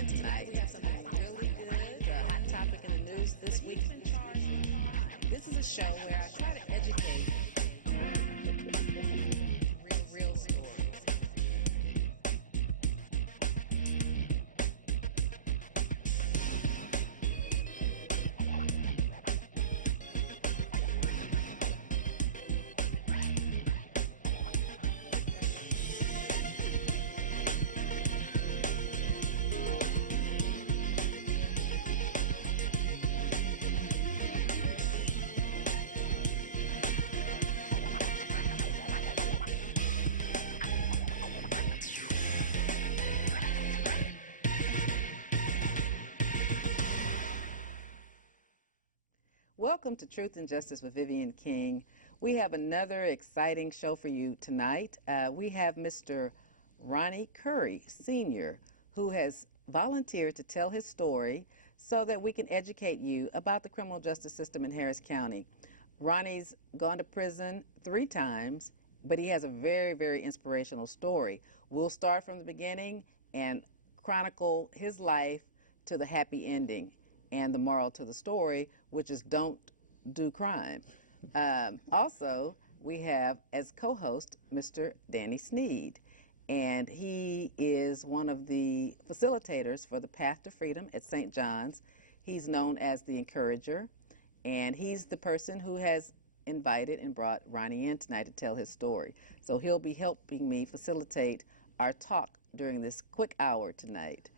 And tonight we have something really good, a hot topic in the news this week. This is a show where I try to educate real stories. Welcome to Truth and Justice with Vivian King. We have another exciting show for you tonight. We have Mr. Ronnie Curry Sr., who has volunteered to tell his story so that we can educate you about the criminal justice system in Harris County. Ronnie's gone to prison 3 times, but he has a very, very inspirational story. We'll start from the beginning and chronicle his life to the happy ending and the moral to the story, which is don't do crime. Also, we have as co-host Mr. Danny Sneed, and he is one of the facilitators for the Path to Freedom at St. John's. He's known as the Encourager, and he's the person who has invited and brought Ronnie in tonight to tell his story. So he'll be helping me facilitate our talk during this quick hour tonight.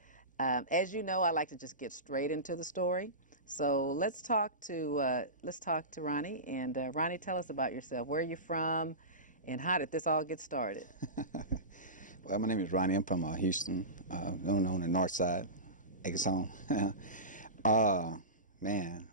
As you know, I like to just get straight into the story. So let's talk to Ronnie. And Ronnie, tell us about yourself. Where are you from, and how did this all get started? Well, my name is Ronnie. I'm from Houston, on the north side, Acres-Home. Man,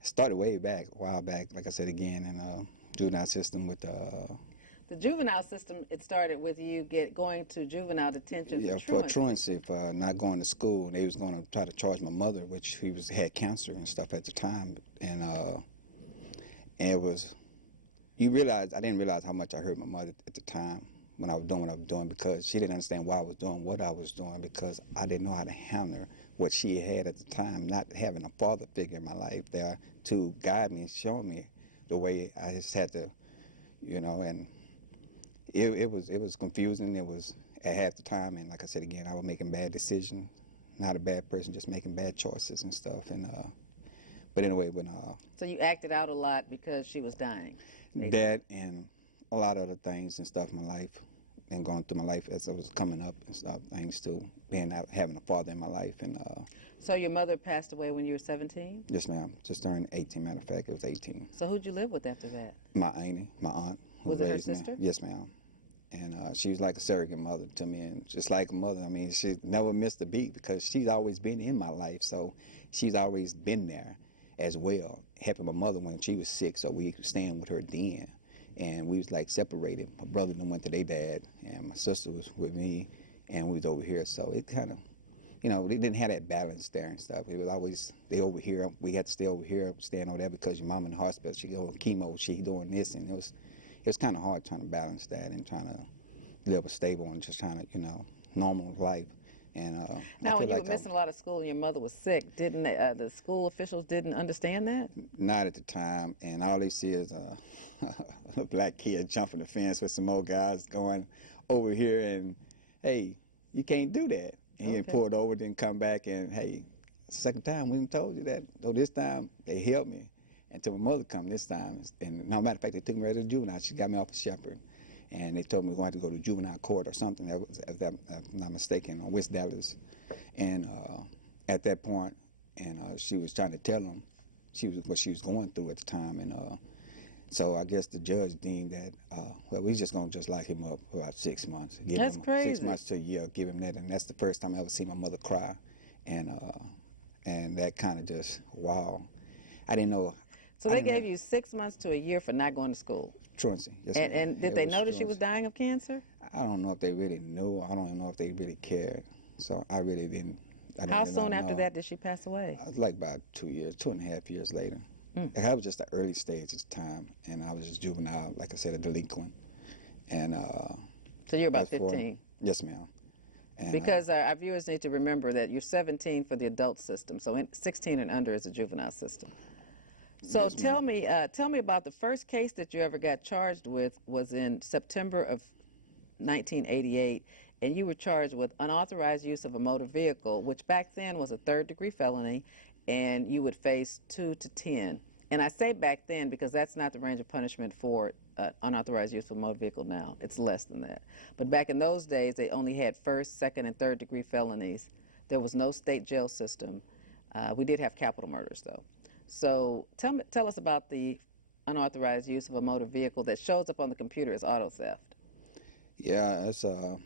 it started way back, a while back. Like I said again, in the juvenile system with the juvenile system. It started with you going to juvenile detention for truancy, for not going to school. They was going to try to charge my mother, which had cancer and stuff at the time, and it was. I didn't realize how much I hurt my mother at the time when I was doing what I was doing, because she didn't understand why I was doing what I was doing, because I didn't know how to handle what she had at the time, not having a father figure in my life there to guide me and show me the way. I just had to, and it was confusing. It was at half the time, and like I said again, I was making bad decisions. Not a bad person, just making bad choices and stuff. And but anyway, so you acted out a lot because she was dying. That and a lot of other things and stuff in my life, and going through my life as I was coming up and stuff. Things to having a father in my life. And so your mother passed away when you were 17? Yes, ma'am. Just turned 18. Matter of fact, it was 18. So who'd you live with after that? My auntie, my aunt. Was it her sister? Yes, ma'am. And she was like a surrogate mother to me, and just like a mother. I mean, she never missed a beat, because she's always been in my life, so she's always been there as well, helping my mother when she was sick, so we could stand with her then. And we was like separated. My brother then went to their dad, and my sister was with me, and we was over here. So it kind of, they didn't have that balance there and stuff. It was always, they over here, we had to stay over here, staying over there because your mom in the hospital, she go chemo, she doing this, and it was kind of hard trying to balance that and trying to live a stable and just trying to, normal life. And now, when you were missing a lot of school and your mother was sick, didn't the school officials didn't understand that? Not at the time, and all they see is a black kid jumping the fence with some old guys going over here, and hey, you can't do that. And he pulled over, then come back, and hey, it's the second time we even told you that. So this time they helped me until my mother come this time. And no matter of fact, they took me right to the juvenile. She got me off a shepherd. And they told me we were going to have to go to juvenile court or something, if I'm not mistaken, on West Dallas. And at that point, she was trying to tell them what she was going through at the time. And so I guess the judge deemed that, we just going to just lock him up for about 6 months. That's crazy. 6 months to a year, give him that. And that's the first time I ever seen my mother cry. And that kind of just, wow. I didn't know. So they gave you 6 months to a year for not going to school? Truancy, yes. And did they know that she was dying of cancer? I don't know if they really knew. I don't know if they really cared. So I really didn't. How soon after that did she pass away? It was like about 2 years, 2.5 years later. I was just the early stage at the time, and I was just juvenile, like I said, a delinquent. And so you're about 15? Yes, ma'am. And, Because our viewers need to remember that you're 17 for the adult system, so 16 and under is the juvenile system. So yes, tell me about the first case that you ever got charged with was in September of 1988, and you were charged with unauthorized use of a motor vehicle, which back then was a third-degree felony, and you would face 2 to 10. And I say back then because that's not the range of punishment for unauthorized use of a motor vehicle now. It's less than that. But back in those days, they only had first, second, and third-degree felonies. There was no state jail system. We did have capital murders, though. So tell us about the unauthorized use of a motor vehicle that shows up on the computer as auto theft. yeah, it's a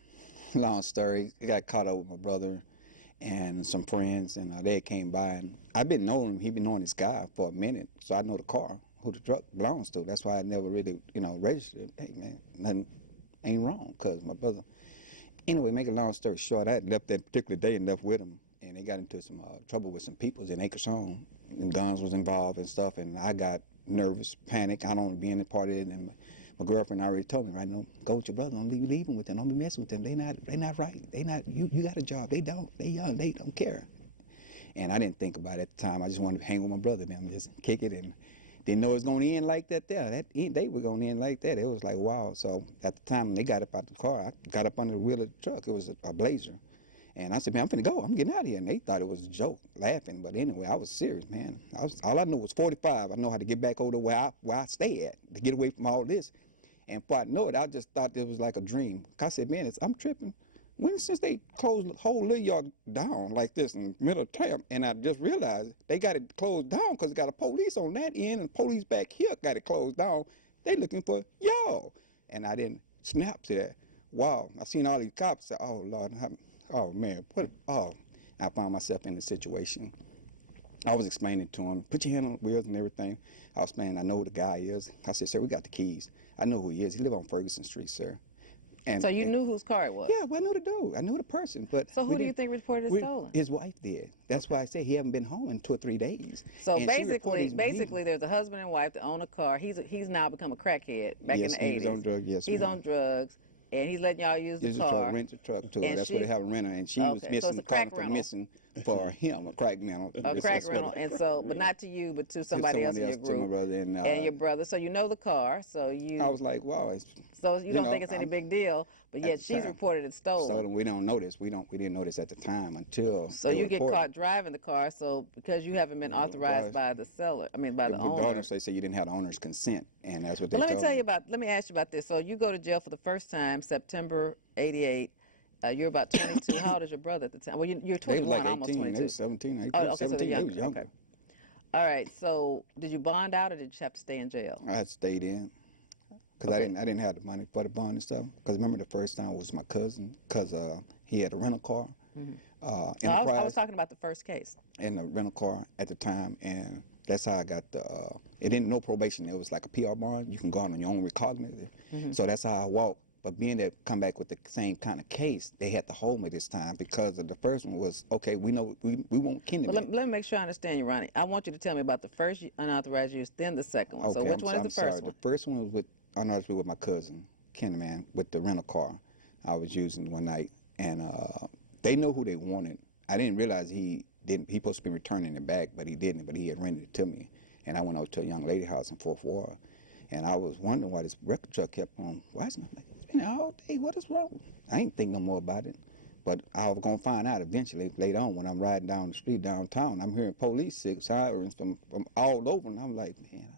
long story. I got caught up with my brother and some friends, and they came by, and I've been knowing him. He been knowing this guy for a minute, so I know the car, who the truck belongs to. That's why I never really, registered. Hey, man, nothing ain't wrong, because my brother. Anyway, make a long story short, I had left that particular day and left with him, and they got into some trouble with some peoples in Acres Home, and guns was involved and stuff, and I got nervous, panic. I don't want to be in the part of it, and my girlfriend already told me, right, no, go with your brother, don't be leaving with them, don't be messing with them. They not right. They not, you got a job. They don't. They young. They don't care. And I didn't think about it at the time. I just wanted to hang with my brother, them, just kick it, and didn't know it was going to end like that there. They were going to end like that. It was like, wow. So at the time when they got up out the car, I got up under the wheel of the truck. It was a Blazer. And I said, man, I'm finna go. I'm getting out of here. And they thought it was a joke, laughing. But anyway, I was serious, man. All I knew was 45. I know how to get back over to where I stay at to get away from all this. And before I know it, I just thought it was like a dream. I said, man, I'm tripping. Since they closed the whole little yard down like this in the middle of town, and I just realized they got it closed down because it got a police on that end and police back here got it closed down. They looking for y'all. And I didn't snap to that. Wow. I seen all these cops say, oh, Lord, oh, man, I found myself in the situation. I was explaining to him, put your hand on the wheels and everything. I was explaining, I know who the guy is. I said, sir, we got the keys. I know who he is. He live on Ferguson Street, sir. So you knew whose car it was? Yeah, well, I knew the dude. I knew the person. But so who do you think reported it stolen? His wife did. That's why I say he haven't been home in 2 or 3 days. So basically, there's a husband and wife that own a car. He's now become a crackhead back in the 80s. Yes, he's on drugs. Yes, he's on drugs, and he's letting y'all use the car. Rent the truck to her. That's where they have a rental, and she was missing, calling for missing for him, a crack rental. A crack rental, and so, but not to you, but to somebody else in your group. To my brother and your brother. So you know the car. So you. I was like, wow. So you don't think it's any big deal, but yet she's reported it stolen. Stolen. We don't know this. We didn't know this at the time until. So you get caught driving the car. So because you haven't been authorized by the seller, by the owner. They say you didn't have the owner's consent, and that's what they. Let me ask you about this. So you go to jail for the first time, September '88. You're about 22. How old is your brother at the time? Well, you're 21, they was like 18, almost 22. They was 17, 18, okay, 17. So they was younger. Okay. All right. So did you bond out, or did you have to stay in jail? I had stayed in because I didn't have the money for the bond and stuff. Because remember the first time was my cousin, because he had a rental car. Mm-hmm. I was talking about the first case. And the rental car at the time, and that's how I got the. It didn't no probation. It was like a PR bond. You can go out on your own recognizance. Mm-hmm. So that's how I walked. But being that come back with the same kind of case, they had to hold me this time because of the first one was, okay, we know we won't kill Well, let me make sure I understand you, Ronnie. I want you to tell me about the first unauthorized use, then the second one. Okay, so which one is the first one? The first one was unauthorized with my cousin, Kenman, with the rental car I was using one night. And they know who they wanted. I didn't realize he supposed to be returning it back, but he didn't. But he had rented it to me. And I went over to a young lady house in Fourth Ward. And I was wondering why this record truck kept on watching. Like, it's been all day. What is wrong? I ain't think no more about it. But I was going to find out eventually later on when I'm riding down the street downtown. I'm hearing police sirens from all over. And I'm like, man,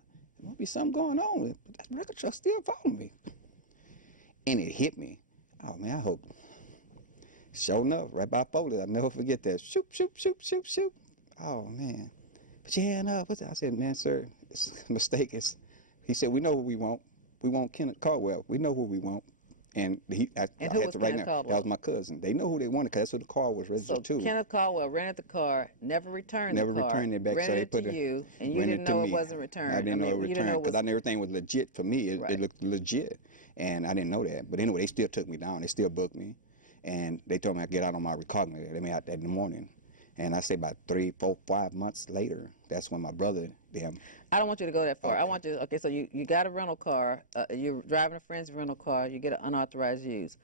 there must be something going on. But that record truck still following me. And it hit me. Oh, man, I hope. Sure enough, right by Foley, I'll never forget that. Shoot, shoot, shoot, shoot, shoot. Oh, man. Put your hand up. What's that? I said, man, sir, it's a mistake. He said, we know who we want. We want Kenneth Caldwell. We know who we want. And who was Kenneth Caldwell? That was my cousin. They know who they wanted because that's who the car was registered to. So Kenneth Caldwell rented the car, never returned the car. Never returned it back. Rented it to you, and you didn't know it wasn't returned. I didn't know it returned because I knew everything was legit for me. It looked legit, and I didn't know that. But anyway, they still took me down. They still booked me, and they told me I'd get out on my recognizance. They made out that in the morning. And I say about 3, 4, 5 months later, that's when my brother, I don't want you to go that far. Okay. So you got a rental car. You're driving a friend's rental car. You get an unauthorized use.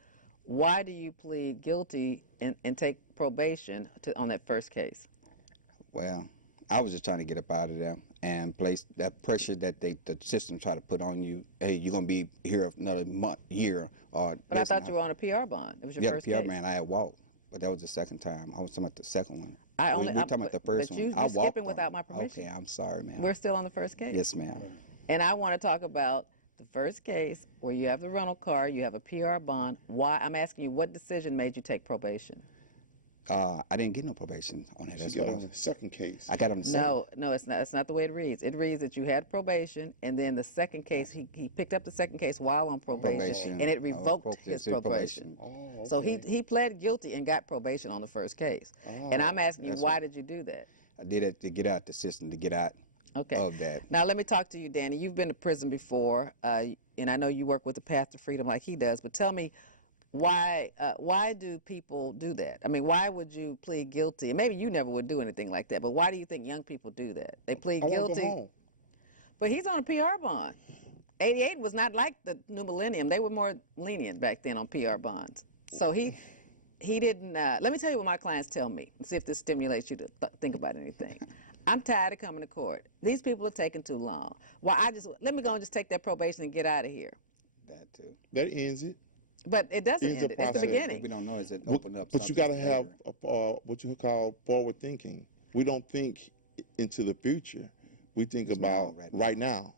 Why do you plead guilty and take probation on that first case? Well, I was just trying to get up out of there and place that pressure that the system try to put on you. Hey, you're gonna be here another month, year, or. But I thought you were on a PR bond. It was your Yeah, first the PR case. man, I had walked, but that was the second time. I was talking about the second one. We're talking about the first one. But I you walked skipping on without it. my permission. Okay, I'm sorry, ma'am. We're still on the first case. Yes, ma'am. And I want to talk about the first case where you have the rental car, you have a PR bond. Why? I'm asking you, what decision made you take probation? I didn't get no probation on that. She got on the second case. I got on the second. No, it's not. It's not the way it reads. It reads that you had probation, and then the second case, he picked up the second case while on probation, and it revoked his probation. Oh, okay. So he pled guilty and got probation on the first case. And I'm asking you, why did you do that? I did it to get out the system, to get out of that. Now let me talk to you, Danny. You've been to prison before, and I know you work with the Path to Freedom like he does. But tell me, why do people do that? I mean, why would you plead guilty? And maybe you never would do anything like that, but why do you think young people do that? They plead I wanna guilty. go home. But he's on a PR bond. 88 was not like the new millennium. They were more lenient back then on PR bonds. So he didn't. Let me tell you what my clients tell me, and see if this stimulates you to think about anything. I'm tired of coming to court. These people are taking too long. Well, let me go and just take that probation and get out of here. That too. That ends it. But it doesn't Ends end the it. It's the process. What beginning. we don't know is it open up. But you got to something have later. what you call forward thinking. We don't think into the future. We think about right now.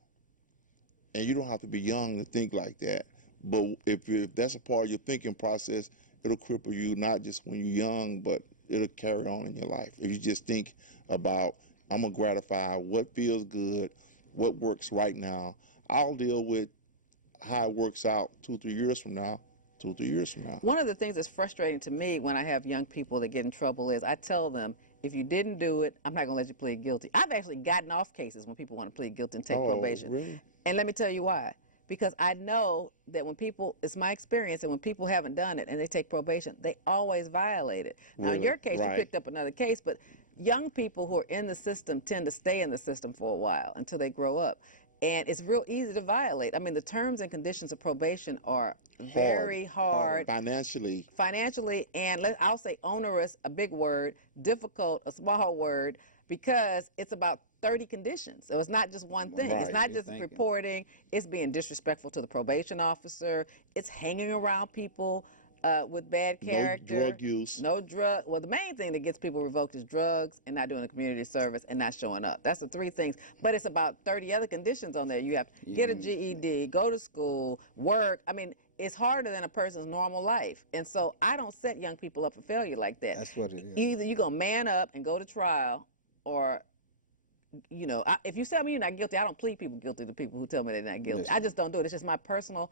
And you don't have to be young to think like that. But if that's a part of your thinking process, it'll cripple you not just when you're young, but it'll carry on in your life. If you just think about, I'm going to gratify what feels good, what works right now. I'll deal with how it works out 2 or 3 years from now. 2 or 3 years from now. One of the things that's frustrating to me when I have young people that get in trouble is I tell them, if you didn't do it, I'm not going to let you plead guilty. I've actually gotten off cases when people want to plead guilty and take probation. Really? And let me tell you why. Because I know that when people, it's my experience, and when people haven't done it and they take probation, they always violate it. Now, in Really? your case, you Right. picked up another case, but young people who are in the system tend to stay in the system for a while until they grow up. And it's real easy to violate. I mean, the terms and conditions of probation are very hard. Financially, and I'll say onerous, a big word, difficult, a small word, because it's about 30 conditions. So it's not just one thing. It's Right. not just reporting. It's being disrespectful to the probation officer. It's hanging around people with bad character. No drug use. No drug. Well, the main thing that gets people revoked is drugs and not doing a community service and not showing up. That's the three things. But it's about 30 other conditions on there. You have to get a GED, go to school, work. I mean, it's harder than a person's normal life. And so I don't set young people up for failure like that. That's what it is. Either you're going to man up and go to trial, or if you tell me you're not guilty, I don't plead people guilty to people who tell me they're not guilty. Yes. I just don't do it. It's just my personal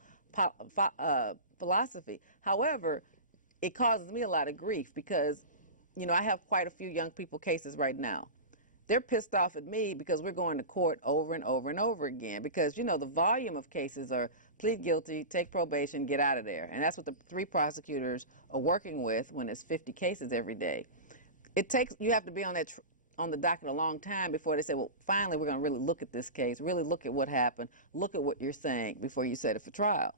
philosophy. However, it causes me a lot of grief because, I have quite a few young people cases right now. They're pissed off at me because we're going to court over and over and over again because, the volume of cases are plead guilty, take probation, get out of there. And that's what the 3 prosecutors are working with when it's 50 cases every day. You have to be on the docket a long time before they say, well, finally, we're going to really look at this case, really look at what happened, look at what you're saying before you set it for trial.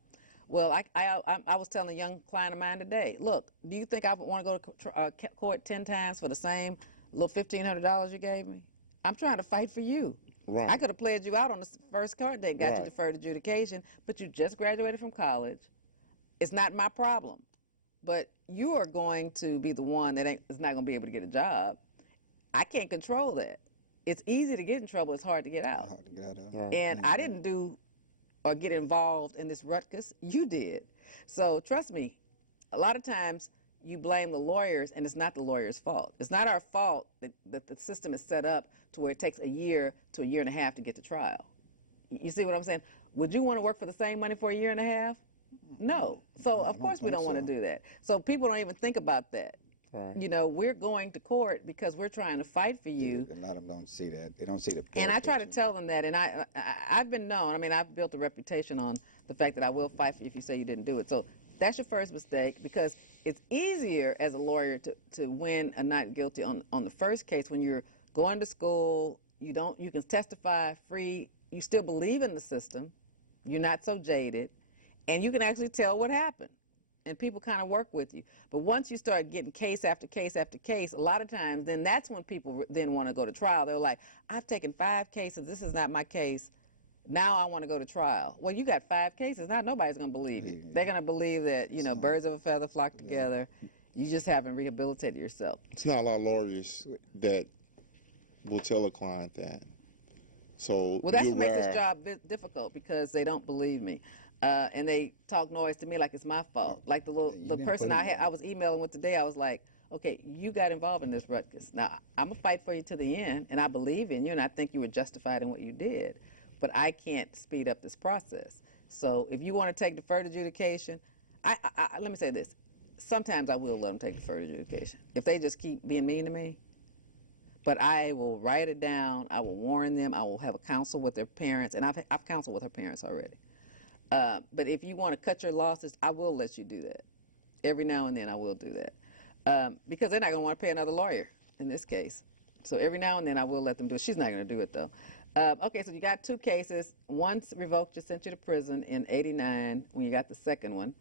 Well, I was telling a young client of mine today, look, do you think I want to go to court 10 times for the same little $1,500 you gave me? I'm trying to fight for you. Right. I could have pledged you out on the first court date, got you Right. deferred adjudication, but you just graduated from college. It's not my problem. But you are going to be the one that is not going to be able to get a job. I can't control that. It's easy to get in trouble. It's hard to get out. Hard to get out of. Right. And I didn't do or get involved in this ruckus. You did. So trust me, a lot of times you blame the lawyers, and it's not the lawyer's fault. It's not our fault that the system is set up to where it takes a year to a year and a half to get to trial. You see what I'm saying? Would you want to work for the same money for a year and a half? No. So of course we don't want to do that. So people don't even think about that. Right. We're going to court because we're trying to fight for you. A lot of them don't see that. They don't see the. And I try to tell them that, and I've been known. I mean, I've built a reputation on the fact that I will fight for you if you say you didn't do it. So that's your first mistake, because it's easier as a lawyer to win a not guilty on the first case when you're going to school. You can testify free. You still believe in the system. You're not so jaded, and you can actually tell what happened. and people kind of work with you. But once you start getting case after case after case, a lot of times, then that's when people then want to go to trial. They're like, I've taken 5 cases. This is not my case. Now I want to go to trial. Well, you got 5 cases. Not nobody's going to believe you. They're going to believe that, you know, birds of a feather flock together. You just haven't rehabilitated yourself. It's not a lot of lawyers that will tell a client that. So well, that's what makes this job difficult, because they don't believe me, and they talk noise to me like it's my fault. Like the person I was emailing with today, I was like, okay, you got involved in this ruckus. Now I'm gonna fight for you to the end, and I believe in you, and I think you were justified in what you did, but I can't speed up this process. So if you want to take deferred adjudication, let me say this: sometimes I will let them take deferred adjudication if they just keep being mean to me. But I will write it down. I will warn them. I will have a counsel with their parents, and I've counseled with her parents already. But if you want to cut your losses, I will let you do that. Every now and then I will do that, because they're not going to want to pay another lawyer in this case. So every now and then I will let them do it. She's not going to do it, though. Okay, so you got 2 cases. One's revoked, just sent you to prison in '89 when you got the second one,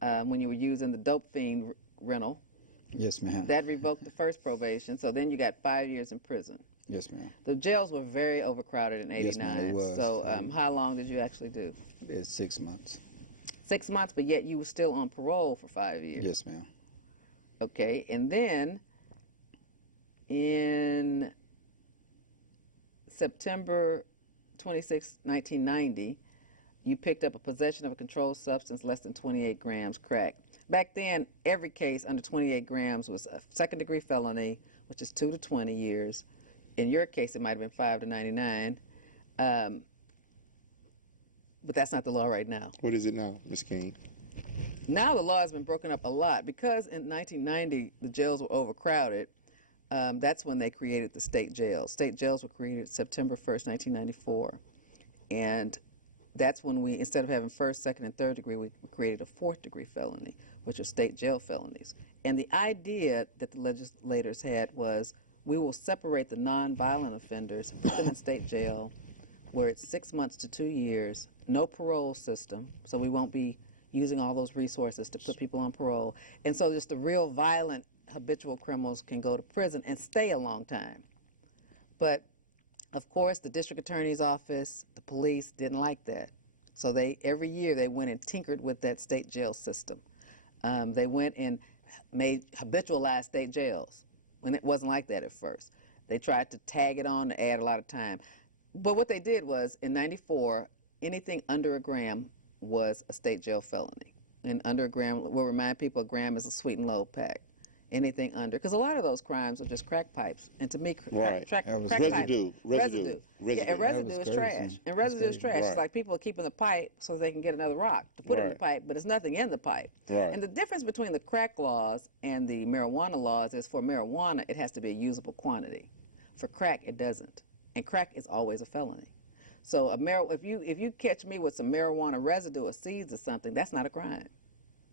when you were using the dope fiend rental. Yes, ma'am. That revoked the first probation, so then you got 5 years in prison. Yes, ma'am. The jails were very overcrowded in '89. Yes, ma'am, it was. So how long did you actually do? It's 6 months. 6 months, but yet you were still on parole for 5 years. Yes, ma'am. Okay, and then in September 26, 1990, you picked up a possession of a controlled substance less than 28 grams crack. Back then, every case under 28 grams was a second-degree felony, which is 2 to 20 years. In your case, it might have been 5 to 99. But that's not the law right now. What is it now, Ms. King? Now the law has been broken up a lot. Because in 1990, the jails were overcrowded, that's when they created the state jails. State jails were created September 1st, 1994. And that's when we, instead of having first, second, and third degree, we created a 4th degree felony, which are state jail felonies. And the idea that the legislators had was, we will separate the nonviolent offenders, put them in state jail, where it's 6 months to 2 years, no parole system, so we won't be using all those resources to put people on parole. And so just the real violent habitual criminals can go to prison and stay a long time. But of course, the district attorney's office, the police didn't like that. So every year they went and tinkered with that state jail system. They went and made habitualized state jails when it wasn't like that at first. They tried to tag it on to add a lot of time. But what they did was, in '94, anything under a gram was a state jail felony. And under a gram, we'll remind people a gram is a sweet and low pack. Anything under, because a lot of those crimes are just crack pipes, and to me, crack pipes, residue. Yeah, and residue is trash. And residue is trash. It's like people are keeping the pipe so they can get another rock to put in the pipe, but there's nothing in the pipe. And the difference between the crack laws and the marijuana laws is, for marijuana, it has to be a usable quantity. For crack, it doesn't, and crack is always a felony. So if you catch me with some marijuana residue or seeds or something, that's not a crime.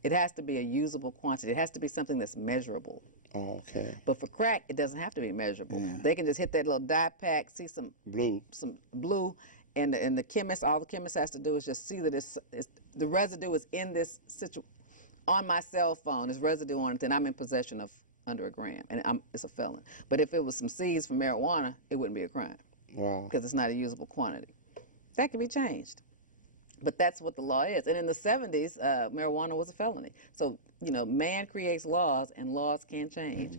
It has to be a usable quantity. It has to be something that's measurable. Oh, okay. But for crack, it doesn't have to be measurable. Yeah. They can just hit that little dye pack, see some blue, and the chemist, all the chemist has to do is just see that the residue is in this on my cell phone. There's residue on it, then I'm in possession of under a gram, and it's a felon. But if it was some seeds from marijuana, it wouldn't be a crime. Wow. Because it's not a usable quantity. That can be changed. But that's what the law is. And in the 70s, marijuana was a felony. So, man creates laws, and laws can change.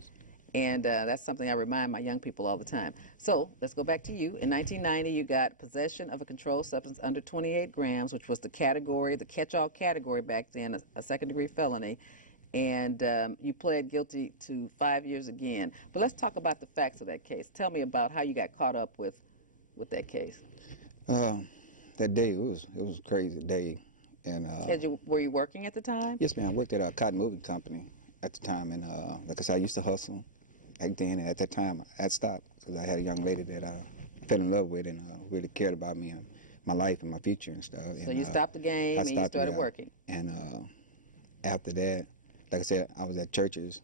And that's something I remind my young people all the time. So let's go back to you. In 1990, you got possession of a controlled substance under 28 grams, which was the catch-all category back then, a second-degree felony. And you pled guilty to 5 years again. But let's talk about the facts of that case. Tell me about how you got caught up with that case. That day, it was a crazy day. And were you working at the time? Yes, ma'am. I worked at a cotton moving company at the time, and like I said, I used to hustle back then. And at that time, I had stopped because I had a young lady that I fell in love with and really cared about me and my life and my future and stuff. So you stopped the game and you started working. And after that, like I said, I was at churches,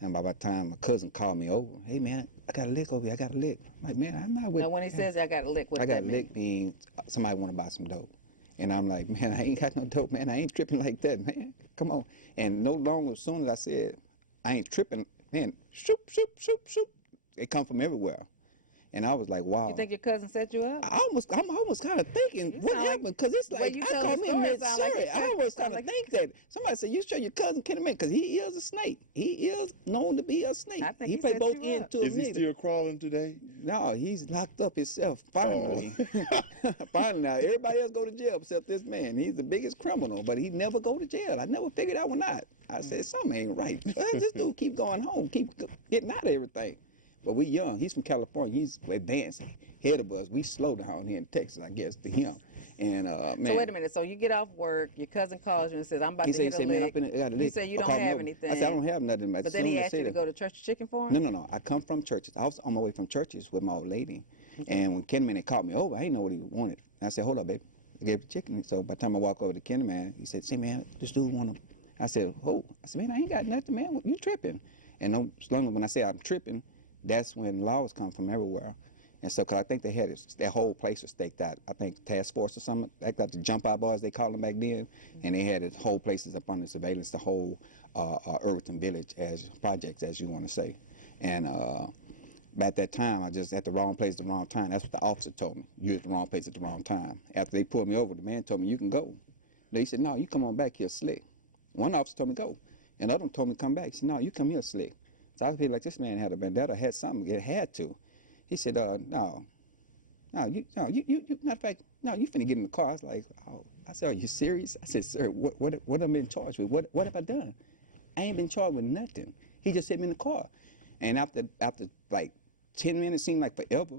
and by that time, my cousin called me over. Hey, man, I got a lick over here. I got a lick. I'm like, man, I'm not with. Now, when he says I got a lick, what does that mean? I got a lick means somebody want to buy some dope. And I'm like, man, I ain't got no dope, man. I ain't tripping like that, man. Come on. And no longer, as soon as I said, I ain't tripping, man, shoop, shoop, shoop, shoop. They come from everywhere. And I was like, You wow. think your cousin set you up? I'm almost kind of thinking, You what sound like happened? Because it's the way like, you I tell call the me story, it mid sound like serious. I always kind of think that. Somebody said, you show your cousin Kenny Man, because he is a snake. He is known to be a snake. I think He he play set both you ends up. to a Is he nigga. still crawling today? No, he's locked up himself, Oh. finally. Finally now, everybody else go to jail except this man. He's the biggest criminal, but he never go to jail. I never figured that one out. I said, something ain't right. Why does this dude keep going home, keep getting out of everything? But we young. He's from California. He's advanced, ahead of us. We slow down here in Texas, I guess, to him. And man. So wait a minute. So you get off work, your cousin calls you and says, "I'm about to hit a Man, lick." I got a lick. You say you don't Call me have over. anything. I said, I don't have nothing. But then he asked you to go to Church Chicken for him? No. I come from churches. I was on my way from churches with my old lady. And when Kenny Man called me over, I didn't know what he wanted. And I said, hold up, baby. I gave him chicken. So by the time I walk over to Kenny Man, he said, say, man, this dude want to. I said, oh. I said, man, I ain't got nothing, man. You tripping. And no, when I say I'm tripping, that's when laws come from everywhere. And so, cause I think they had their whole place was staked out. I think task force or something. They got the jump out boys, they called them back then. And they had his whole places up under surveillance, the whole Irvington Village as projects, as you want to say. And at that time, I just at the wrong place at the wrong time. That's what the officer told me. You're at the wrong place at the wrong time. After they pulled me over, the man told me, you can go. They said, no, you come on back here slick. One officer told me go. And the other one told me come back. He said, no, you come here slick. So I feel like this man had a vendetta, had something, it had to. He said, no, you, matter of fact, no, you finna get in the car. I was like, oh. I said, are you serious? I said, sir, what am I in charge with? What have I done? I ain't been charged with nothing. He just hit me in the car. And after like 10 minutes seemed like forever.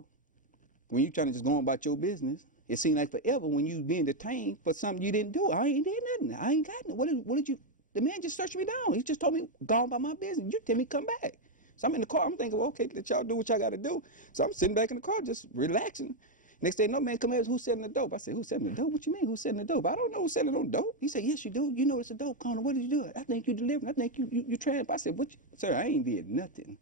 When you trying to just go on about your business, it seemed like forever when you being detained for something you didn't do. I ain't did nothing. I ain't got nothing. What did you, the man just searched me down. He just told me, go on about my business. You tell me come back. So I'm in the car. I'm thinking, well, okay, let y'all do what y'all got to do. So I'm sitting back in the car just relaxing. Next day, no man come here, who's selling the dope? I said, who's selling the dope? What you mean, who's selling the dope? I don't know who's selling no dope. He said, yes, you do. You know it's a dope corner. What did you do? I think you delivering. I think you trying. I said, sir, I ain't did nothing.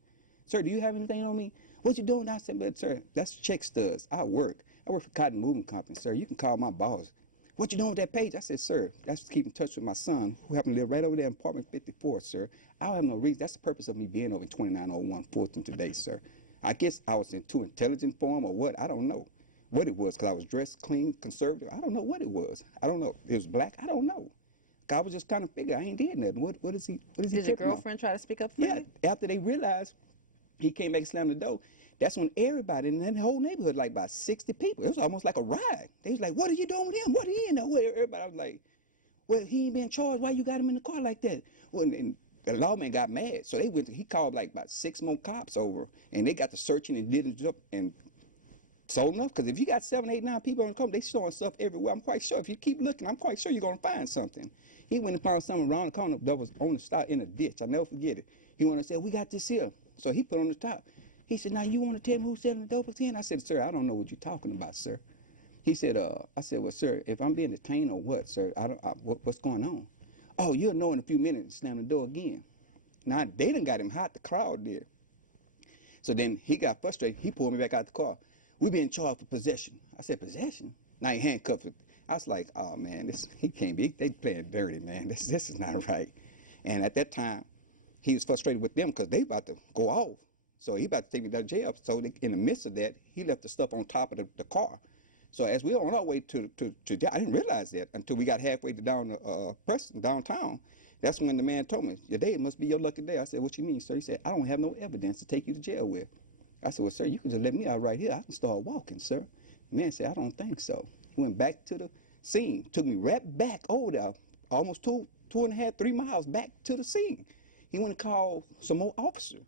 Sir, do you have anything on me? What you doing? I said, but sir, that's check studs. I work for Cotton Moving Company, sir. You can call my boss. What you doing with that page? I said, sir, that's to keep in touch with my son, who happened to live right over there in apartment 54, sir. I don't have no reason. That's the purpose of me being over in 2901 Fulton today, sir. I guess I was in too intelligent for him or what. I don't know what it was, because I was dressed clean, conservative. I don't know what it was. I don't know. It was black. I don't know. I was just kind of figure I ain't did nothing. What is he Did your girlfriend try to speak up for you? Yeah, after they realized he came back and slammed the door, that's when everybody in that whole neighborhood, like about 60 people, it was almost like a riot. They was like, what are you doing with him? What are you in there? Everybody was like, well, he ain't been charged. Why you got him in the car like that? Well, and the lawman got mad. So he called like about 6 more cops over, and they got to searching and did it up and sold enough. Because if you got 7, 8, 9 people on the car, they storing stuff everywhere. I'm quite sure if you keep looking, I'm quite sure you're going to find something. He went and found something around the corner that was on the stop in a ditch. I'll never forget it. He went and said, we got this here. So he put on the top. He said, now you want to tell me who's selling the dope again? I said, sir, I don't know what you're talking about, sir. He said, I said, well, sir, if I'm being detained or what, sir, what's going on? Oh, you'll know in a few minutes. Slam the door again. Now, they done got him hot, the crowd did. So then he got frustrated. He pulled me back out the car. We being charged for possession. I said, possession? Now he handcuffed it. I was like, oh, man, he can't be. They playing dirty, man. This is not right. And at that time, he was frustrated with them because they about to go off. So he about to take me to jail. So in the midst of that, he left the stuff on top of the car. So as we were on our way to jail, I didn't realize that until we got halfway to Preston, downtown. That's when the man told me, your day must be your lucky day. I said, what you mean, sir? He said, I don't have no evidence to take you to jail with. I said, well, sir, you can just let me out right here. I can start walking, sir. The man said, I don't think so. He went back to the scene, took me right back over there, almost 2.5, 3 miles back to the scene. He went and called some more officer.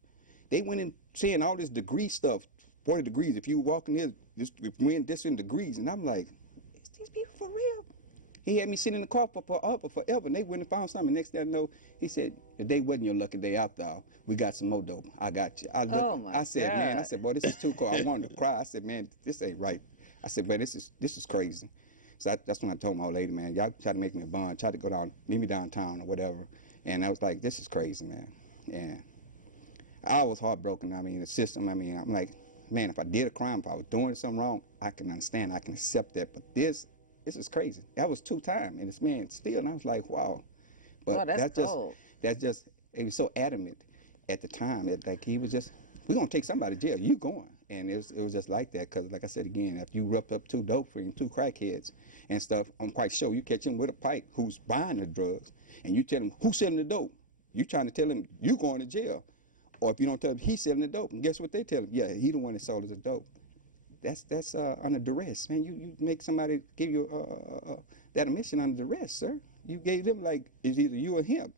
They went in saying all this degree stuff, 40 degrees. If you walk in here, we're in this in degrees. And I'm like, is these people for real? He had me sitting in the car for forever, and they went and found something. Next thing I know, he said, the day wasn't your lucky day after all. We got some more dope. I got you. I said, God. man, boy, this is too cool. I wanted to cry. I said, man, this ain't right. I said, man, this is crazy. So that's when I told my old lady, man, y'all try to make me a bond, try to go down, meet me downtown or whatever. And I was like, this is crazy, man. And I was heartbroken. I mean, the system, I'm like, man, if I did a crime, if I was doing something wrong, I can understand, I can accept that. But this, this is crazy. That was 2 times, and this man still, and I was like, wow. But Oh, that's cold. He was so adamant at the time. Like he was just, we're gonna take somebody to jail. You going? And it was just like that. Cause like I said again, if you roughed up 2 dope fiends, 2 crackheads and stuff, I'm quite sure you catch him with a pipe who's buying the drugs, and you tell him who's selling the dope. You trying to tell him you going to jail, or if you don't tell him he's selling the dope, and guess what they tell him? Yeah, he the one that sold us the dope. That's under duress, man. You make somebody give you that admission under duress, sir. You gave them like it's either you or him,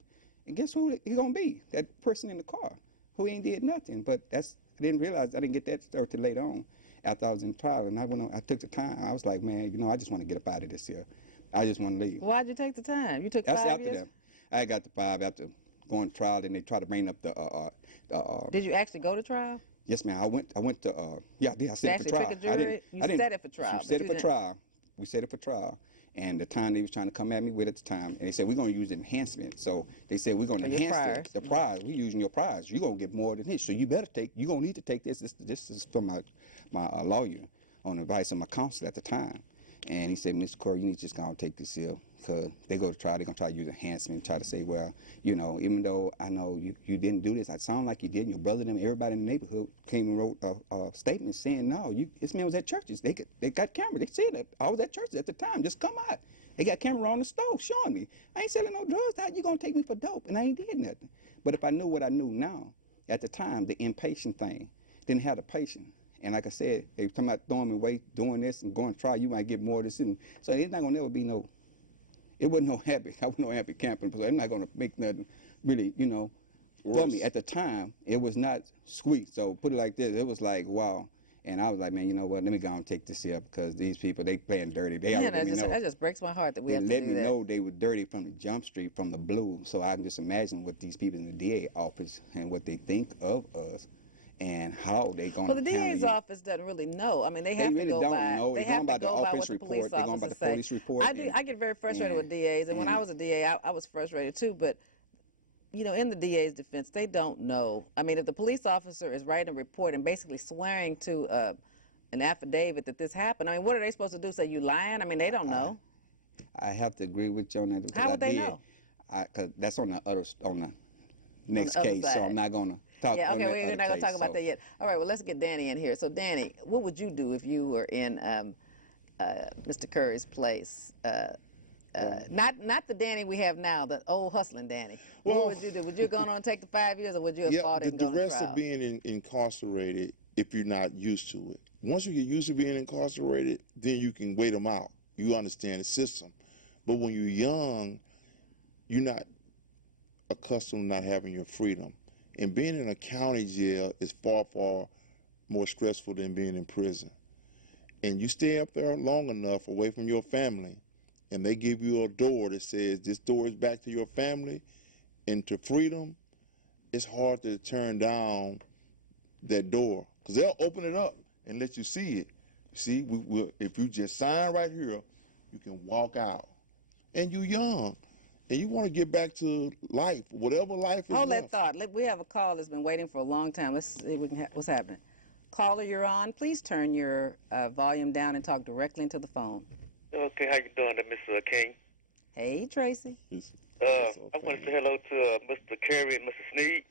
and guess who he gonna be? That person in the car who ain't did nothing. But I didn't realize I didn't get that story till later on, after I was in trial, and I went on. I took the time. I was like, man, I just want to get up out of this here. I just want to leave. Why'd you take the time? You took That's 5 after years? them. I got the 5 after going to trial, and they tried to bring up the. Did you actually go to trial? Yes, ma'am. I went to. Yeah, I did. I set it for trial. Pick a jury? You set it for trial. We set it for trial. We set it for trial. And the time they was trying to come at me with at the time, and they said we're going to use enhancement. So they said we're going to enhance the prize. We're using your prize. You're going to get more than this. So you better take. You're going to need to take this. This is from my lawyer on advice of my counsel at the time. And he said, Mr. Curry, you need to just go and take this here, because they go to trial. They're going to try to use enhancement, try to say, well, even though I know you didn't do this, I sound like you did, and your brother and everybody in the neighborhood came and wrote a statement saying, no, this man was at churches. They got camera. They said that I was at churches at the time. Just come out. They got camera on the stove showing me. I ain't selling no drugs. How you going to take me for dope? And I ain't did nothing. But if I knew what I knew now, at the time, the impatient thing, didn't have the patience. And like I said, they were talking about throwing me away, doing this and going to try. You might get more of this. And so it's not going to never be it wasn't no happy. I wasn't no happy camping. So I'm not going to make nothing really, for me. At the time, it was not sweet. So put it like this. It was like, wow. And I was like, man, you know what? Let me go and take this here, because these people, they playing dirty. They that just breaks my heart that we have to do that. Let me know they were dirty from the Jump Street, from the blue. So I can just imagine what these people in the DA office and what they think of us. And how they going to the DA's office doesn't really know. I mean, they have really to go don't by. know. They have to go by what the police They're going by the officers say. police report. I get very frustrated with DAs, and when I was a DA, I was frustrated too. But in the DA's defense, they don't know. I mean, if the police officer is writing a report and basically swearing to an affidavit that this happened, I mean, what are they supposed to do? Say you lying? I mean, they don't know. I have to agree with you on that. How would they know? Because that's on the next case, so I'm not going to. Yeah, okay, we're not going to talk about that yet. All right, well, let's get Danny in here. So, Danny, what would you do if you were in Mr. Curry's place? Not the Danny we have now, the old hustling Danny. What would you do? Would you go on and take the 5 years, or would you have fought it and go to trial? The rest of being incarcerated, if you're not used to it. Once you get used to being incarcerated, then you can wait them out. You understand the system. But when you're young, you're not accustomed to not having your freedom. And being in a county jail is far, far more stressful than being in prison. And you stay up there long enough away from your family, and they give you a door that says this door is back to your family and to freedom, it's hard to turn down that door, because they'll open it up and let you see it. See, if you just sign right here, you can walk out. And you're young. And you want to get back to life, whatever life is. Hold that thought. We have a call that's been waiting for a long time. Let's see what's happening. Caller, you're on. Please turn your volume down and talk directly into the phone. Okay, how you doing, Mr. King? Hey, Tracy. I want to say hello to Mr. Curry and Mr. Sneed.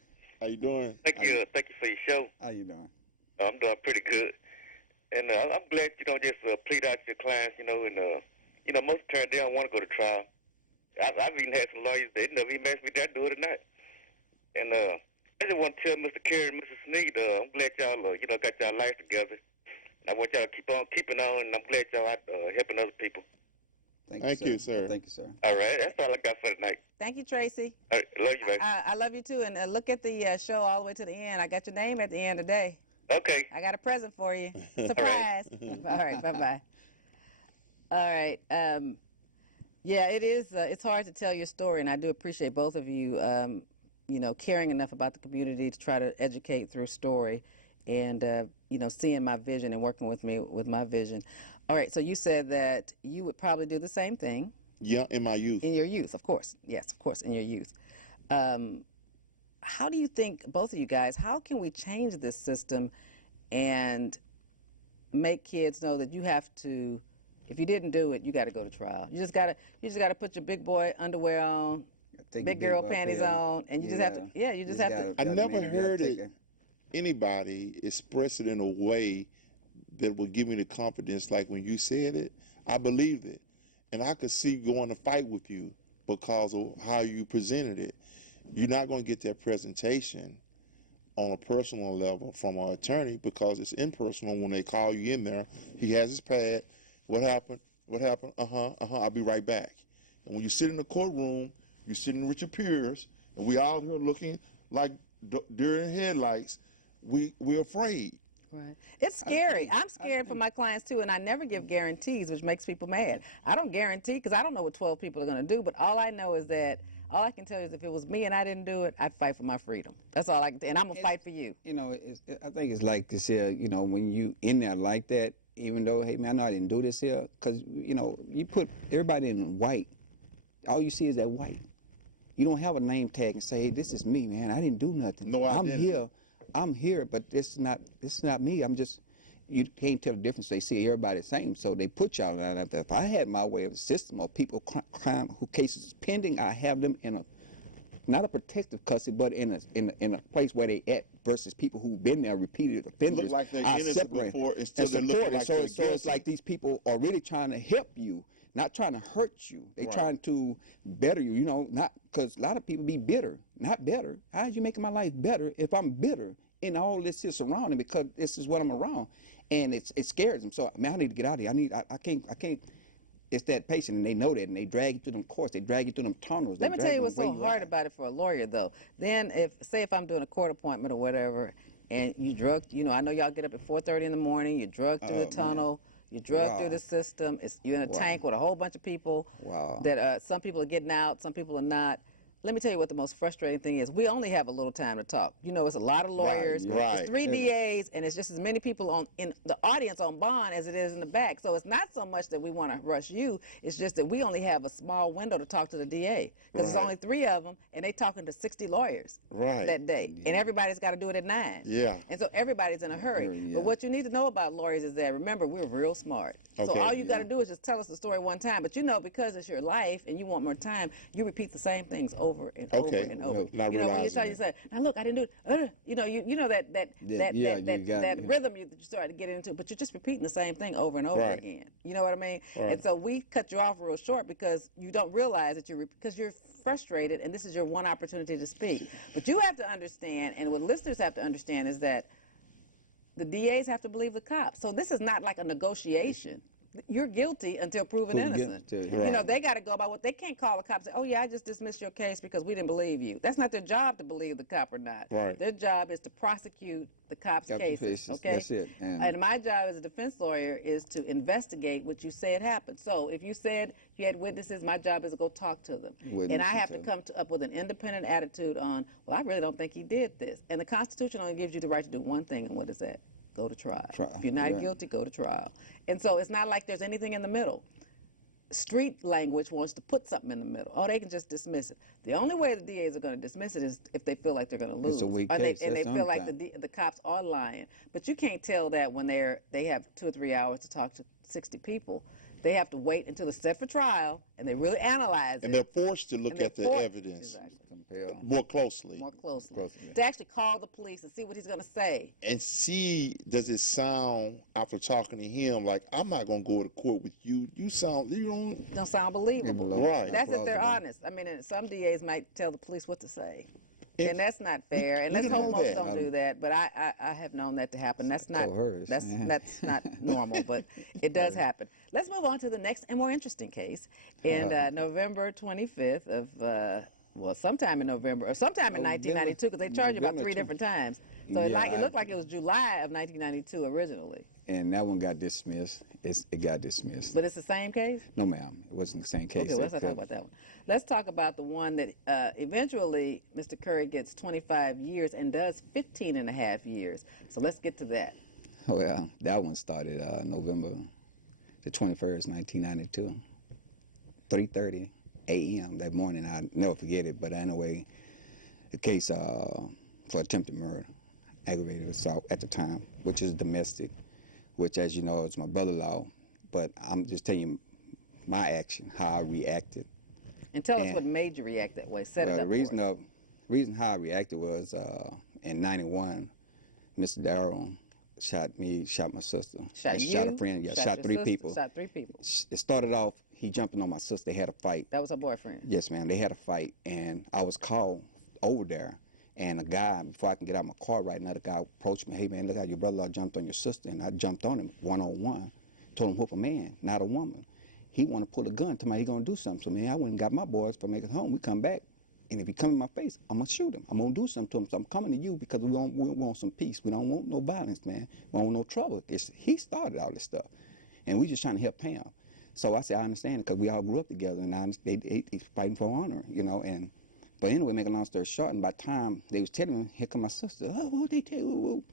How you doing? Thank you for your show. How you doing? I'm doing pretty good. And I'm glad you don't just plead out your clients, and most attorneys, they don't want to go to trial. I've even had some lawyers that never even asked me did I do it or not. And I just want to tell Mr. Curry and Mr. Sneed, I'm glad y'all, got y'all life together. And I want y'all to keep on keeping on, and I'm glad y'all out helping other people. Thank you, sir. Thank you, sir. All right, that's all I got for tonight. Thank you, Tracy. All right, love you, baby. I love you, too. And look at the show all the way to the end. I got your name at the end today. Okay. I got a present for you. Surprise. All right, bye-bye. All right. Yeah, it is. It's hard to tell your story, and I do appreciate both of you, caring enough about the community to try to educate through story, and seeing my vision and working with me with my vision. All right. So you said that you would probably do the same thing. Yeah, in my youth. In your youth, of course. Yes, of course, in your youth. How do you think, both of you guys, how can we change this system and make kids know that you have to If you didn't do it, you got to go to trial. You just gotta put your big boy underwear on, big girl panties on, and you just have to. Yeah, you just have to. I never heard anybody express it in a way that would give me the confidence like when you said it. I believed it, and I could see going to fight with you because of how you presented it. You're not going to get that presentation on a personal level from our attorney because it's impersonal when they call you in there. He has his pad. What happened? What happened? I'll be right back. And when you sit in the courtroom, you're sitting with your peers, and we all here looking like deer in headlights. We're afraid. Right. It's scary. I'm scared for my clients too, and I never give guarantees, which makes people mad. I don't guarantee because I don't know what 12 people are going to do, but all I know is that all I can tell you is if it was me and I didn't do it, I'd fight for my freedom. That's all I can tell you, and I'm going to fight for you. You know, I think it's like this here, you know, when you in there like that, even though, hey, man, I know I didn't do this here, because, you know, you put everybody in white, all you see is that white. You don't have a name tag and say, hey, this is me, man. I didn't do nothing. No identity. I'm here, but this is not me. I'm just, you can't tell the difference. They see everybody the same, so they put y'all in that. If I had my way of the system of people crime who cases pending, I have them in a, not a protective custody, but in a place where they at versus people who've been there, repeated offenders. Look like they're I innocent separate before, instead they're looking like they're so it's like these people are really trying to help you, not trying to hurt you. They're trying to better you, you know, not because a lot of people be bitter, not better. How's you making my life better if I'm bitter in all this here surrounding because this is what I'm around, and it scares them. So, man, I need to get out of here. I can't. It's that patient, and they know that, and they drag you through them courts, they drag you through them tunnels. Let me tell you what's so hard about it for a lawyer, though. Then, if I'm doing a court appointment or whatever, and you drug, you know, I know y'all get up at 4:30 in the morning, you drug through the tunnel, you drug through the system. You're in a tank with a whole bunch of people. That some people are getting out, some people are not. Let me tell you what the most frustrating thing is. We only have a little time to talk. You know, it's a lot of lawyers. It's 3 DAs, and it's just as many people in the audience on bond as it is in the back. So it's not so much that we want to rush you. It's just that we only have a small window to talk to the DA because there's only 3 of them, and they talking to 60 lawyers that day, and everybody's got to do it at 9. And so everybody's in a hurry. But what you need to know about lawyers is that, remember, we're real smart. So all you got to do is just tell us the story one time. But you know, because it's your life and you want more time, you repeat the same things over and over and over. Not you know, when you tell yourself, now look, I didn't do it. You know that rhythm you start to get into, but you're just repeating the same thing over and over again. You know what I mean? And so we cut you off real short because you don't realize that because you're frustrated, and this is your one opportunity to speak. But you have to understand, and what listeners have to understand is that the DAs have to believe the cops. So this is not like a negotiation. You're guilty until proven innocent. You know, they got to go by what they can't call the cops and say, oh, yeah, I just dismissed your case because we didn't believe you. That's not their job to believe the cop or not. Their job is to prosecute the cop's cases. Okay? That's it. And my job as a defense lawyer is to investigate what you said happened. So if you said you had witnesses, my job is to go talk to them. And I have to come up with an independent attitude on, well, I really don't think he did this. And the Constitution only gives you the right to do one thing, and what is that? Go to trial. If you're not guilty, go to trial. And so it's not like there's anything in the middle. Street language wants to put something in the middle. Oh, they can just dismiss it. The only way the DAs are going to dismiss it is if they feel like they're going to lose. It's a weak and case. they feel like the cops are lying. But you can't tell that when they have 2 or 3 hours to talk to 60 people. They have to wait until it's set for trial, and they really analyze it. And they're forced to look at the evidence more closely. To actually call the police and see what he's going to say. And see, does it sound, after talking to him, like, I'm not going to go to court with you. You don't sound believable. Right. That's if they're honest. I mean, some DAs might tell the police what to say. And that's not fair. And let's hope most don't do that. But I have known that to happen. That's not normal, but it does happen. Let's move on to the next and more interesting case. In November 25th of sometime in November or sometime in 1992, because they charged you about 3 different times. So it looked like it was July of 1992 originally. And that one got dismissed. It got dismissed. But it's the same case? No, ma'am. It wasn't the same case. Okay, let's not talk about that one. Let's talk about the one that eventually Mr. Curry gets 25 years and does 15 and a half years. So let's get to that. Well, that one started November the 21st, 1992, 3:30 a.m. that morning. I'll never forget it. But anyway, the case for attempted murder, aggravated assault at the time, which is domestic, which, as you know, is my brother-in-law but I'm just telling you my action, how I reacted. And tell us what made you react that way. Set it up The for us. reason how I reacted was in '91, Mr. Darrell shot me, shot my sister. Shot you? Shot a friend. Yeah, shot your 3 sister, people. Shot 3 people. It started off, he jumping on my sister. They had a fight. That was her boyfriend? Yes, ma'am. They had a fight, and I was called over there. And a guy, before I can get out of my car right now, the guy approached me. Hey, man, look how your brother jumped on your sister. And I jumped on him one-on-one. Told him, whoop a man, not a woman. He want to pull a gun. Told me he going to do something. So, man, I went and got my boys for making it home. We come back. And if he come in my face, I'm going to shoot him. I'm going to do something to him. So I'm coming to you because we want some peace. We don't want no violence, man. We don't want no trouble. He started all this stuff. And we just trying to help Pam. So I said, I understand it because we all grew up together. And they fighting for honor, you know. But anyway, make a long story short, and by the time they was telling me, here come my sister. Oh, what they tell you?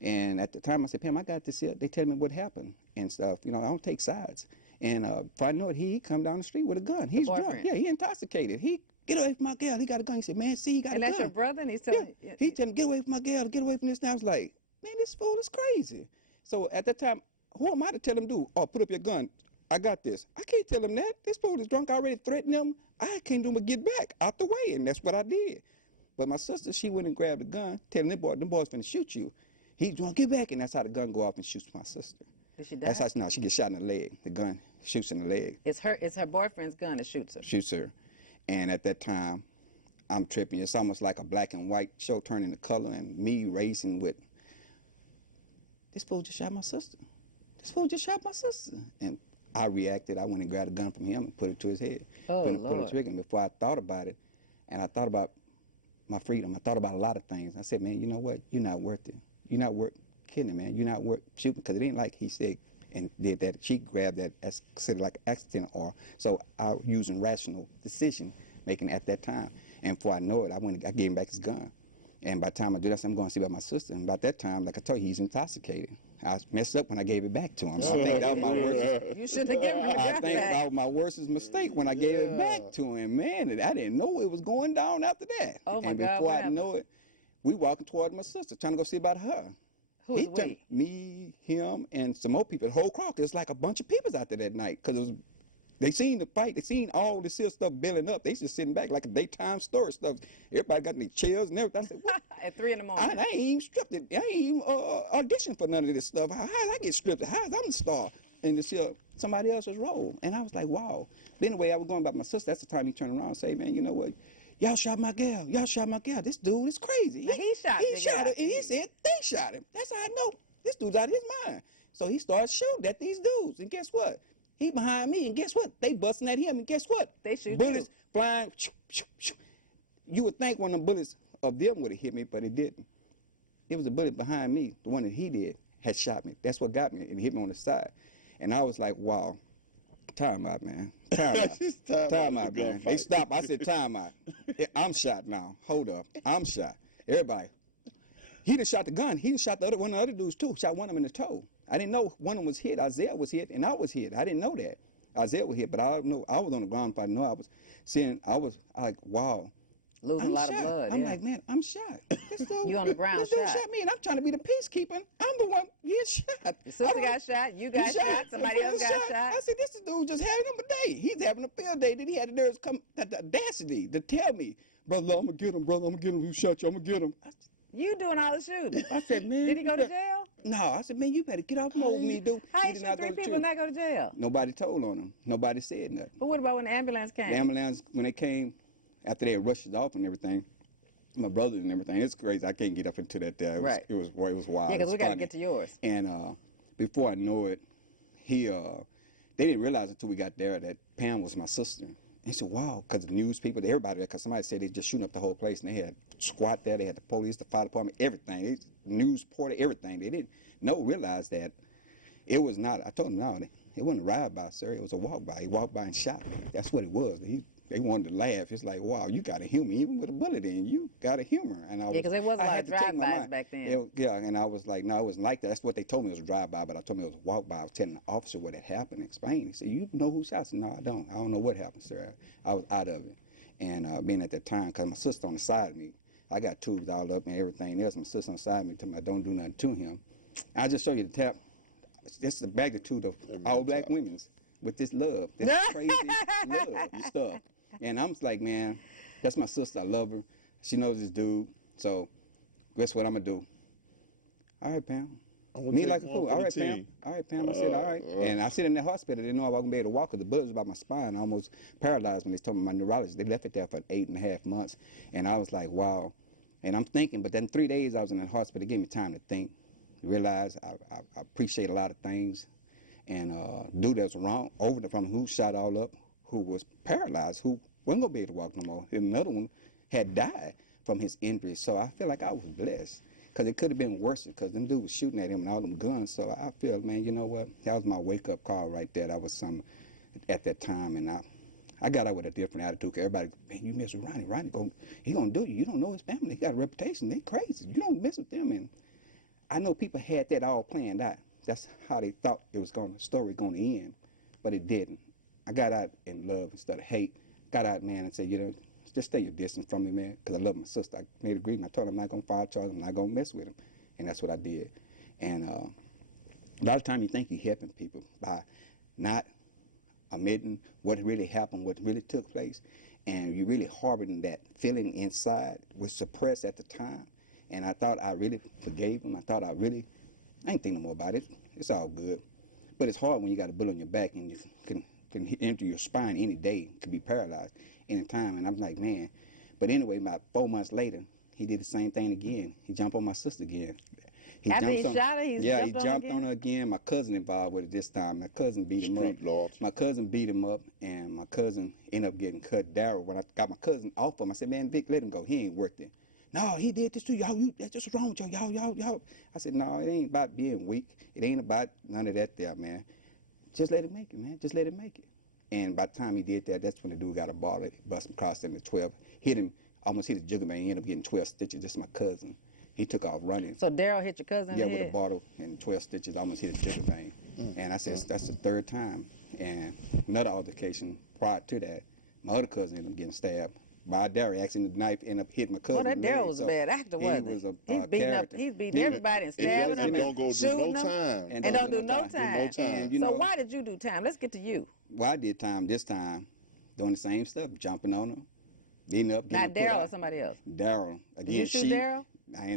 And at the time, I said, Pam, I got this here. They tell me what happened and stuff. You know, I don't take sides. And if I know it, he come down the street with a gun. He's drunk. Yeah, he intoxicated. He get away from my girl. He got a gun. He said, man, see, he got a gun. And that's your brother? And he's telling you? He tell me, get away from my girl. Get away from this. And I was like, man, this fool is crazy. So at that time, who am I to tell him do? Oh, put up your gun. I got this. I can't tell him that. This fool is drunk. I already threatened him. I can't do him but get back out the way, and that's what I did. But my sister, she went and grabbed the gun, telling them boys finna shoot you. He's drunk, get back, and that's how the gun go off and shoots my sister. Did she die? That's how she gets shot in the leg. The gun shoots in the leg. It's her boyfriend's gun that shoots her. Shoots her. And at that time, I'm tripping. It's almost like a black and white show turning to color, and me racing with, this fool just shot my sister. This fool just shot my sister. And I reacted. I went and grabbed a gun from him and put it to his head. Oh, Lord. Lord. Pull the trigger. And before I thought about it, and I thought about my freedom, I thought about a lot of things. I said, man, you know what? You're not worth it. You're not worth killing, man. You're not worth shooting, because it ain't like he said and did that. She grabbed that as considered like an accident, or so I was using rational decision making at that time. And before I know it, I gave him back his gun. And by the time I do that, I'm going to see about my sister. And about that time, like I told you, he's intoxicated. I messed up when I gave it back to him. So I think that was my worst. You shouldn't have given him the gun I think back. that was my worst mistake when I gave it back to him. Man, I didn't know it was going down after that. Oh my and God, before what I happened? know it, we walking toward my sister, trying to go see about her. Who's we? Me, him, and some more people. The whole crowd. There's like a bunch of people out there that night because it was. They seen the fight. They seen all this here stuff building up. They just sitting back like a daytime story stuff. Everybody got their chairs and everything. I said, what? At 3 in the morning. I ain't even stripped it. I ain't even auditioned for none of this stuff. How did I get stripped? How I'm the star in this here somebody else's role? And I was like, wow. But anyway, I was going about my sister. That's the time he turned around and say, man, you know what? Y'all shot my girl. Y'all shot my girl. This dude is crazy. He shot her, and he said they shot him. That's how I know this dude's out of his mind. So he started shooting at these dudes. And guess what? He behind me, and guess what? They busting at him, and guess what? They shoot bullets flying. You would think one of the bullets of them would have hit me, but it didn't. It was a bullet behind me. The one that he did had shot me. That's what got me, and hit me on the side. And I was like, wow. Time out, man. Time out. Time out, man. They stopped. I said, time out. I'm shot now. Hold up. I'm shot. Everybody. He done shot the gun. He done shot one of the other dudes, too. Shot one of them in the toe. I didn't know one of them was hit. Isaiah was hit, and I was hit. I didn't know that. Isaiah was hit, but I don't know. I was on the ground. If I know I was seeing, I was like, wow. Losing a lot of blood. I'm like, man, I'm shot. This dude, you on the ground this dude shot. shot me, and I'm trying to be the peacekeeper. I'm the one getting shot. Your sister got shot. You got shot. Somebody else got shot. I said, this dude just having him a day. He's having a field day. Then he had the nerves come, the audacity to tell me, brother, I'm gonna get him. Brother, I'm gonna get him. Who shot you? I'm gonna get him. You doing all the shooting. I said, man. Did he go to jail? No, I said, man, you better get off him over me, dude. How you shoot 3 people and not go to jail? Nobody told on him. Nobody said nothing. But what about when the ambulance came? The ambulance, when they came, after they rushed us off and everything, my brother and everything, it's crazy. I can't get up into that there. It was wild. Yeah, because we got to get to yours. And before I know it, they didn't realize until we got there that Pam was my sister. He said, wow, because the news people, everybody there, because somebody said they just shooting up the whole place, and they had squad there, they had the police, the fire department, everything, news porter, everything. They didn't realize that it was not, I told them, no, it wasn't a ride-by, sir, it was a walk-by. He walked by and shot me. That's what it was. They wanted to laugh. It's like, wow, you got a humor, even with a bullet in you got a humor. And because there was a lot of drive-bys back then. And I was like, no, it wasn't like that. That's what they told me, it was a drive-by, but I told me it was a walk-by. I was telling the officer what had happened, explaining. He said, you know who shot? I said, no, I don't. I don't know what happened, sir. I was out of it. And being at that time, because my sister on the side of me, I got tubes all up and everything else. My sister on the side of me told me I don't do nothing to him. I just show you the tap. That's the magnitude of all black women's with this love, this crazy love stuff. And I'm just like, man, that's my sister. I love her. She knows this dude. So guess what I'm gonna do? All right, Pam. Me like a fool. All right, Pam. All right, Pam. I said, all right. And I sit in the hospital. They didn't know I wasn't going to be able to walk because the bullet was about my spine. I almost paralyzed when they told me my neurologist. They left it there for 8.5 months. And I was like, wow. And I'm thinking, but then 3 days I was in the hospital. It gave me time to think, realize I appreciate a lot of things. And dude that was wrong, from who shot all up, who was paralyzed, who wasn't going to be able to walk no more. And another one had died from his injuries. So I feel like I was blessed. Because it could have been worse because them dudes was shooting at him and all them guns. So I feel, man, you know what? That was my wake-up call right there. That was something at that time. And I got out with a different attitude. Everybody, man, you mess with Ronnie. Ronnie, he going to do you. You don't know his family. He got a reputation. They crazy. You don't mess with them. And I know people had that all planned out. That's how they thought it was story going to end. But it didn't. I got out in love instead of hate. Got out, man, and said, you know, just stay your distance from me, man, because I love my sister. I made an agreement. I told her I'm not going to file charges. I'm not going to mess with him. And that's what I did. And a lot of times you think you're helping people by not admitting what really happened, what really took place, and you really harboring that feeling inside, was suppressed at the time. And I thought I really forgave him. I ain't thinking no more about it. It's all good. But it's hard when you got a bullet on your back and you can enter your spine any day, could be paralyzed any time. And I'm like, man. But anyway, about 4 months later, he did the same thing again. He jumped on my sister again. After he shot her, he jumped on her again. My cousin involved with it this time. My cousin beat him up. My cousin beat him up, and my cousin ended up getting cut. Daryl, when I got my cousin off him, I said, man, Vic, let him go. He ain't worth it. No, he did this to y'all. That's just wrong with y'all. I said, no, it ain't about being weak. It ain't about none of that there, man. Just let it make it, man. Just let it make it. And by the time he did that, that's when the dude got a ball that bust him across in the 12. Hit him, almost hit his jugular vein. He ended up getting 12 stitches. This is my cousin. He took off running. So Daryl hit your cousin in the head? With a bottle and 12 stitches, almost hit his jugular vein. And I said, that's the third time. And another altercation prior to that, my other cousin ended up getting stabbed by Daryl. Actually, the knife ended up hitting my cousin. Well, that Daryl was a bad actor, wasn't he? He was a He's beating everybody and stabbing them and shooting them. And don't do no time. And, so why did you do time? Let's get to you. Well, I did time this time, doing the same stuff, jumping on him, beating up. Not Daryl or somebody else? Daryl. Again, did you shoot Daryl?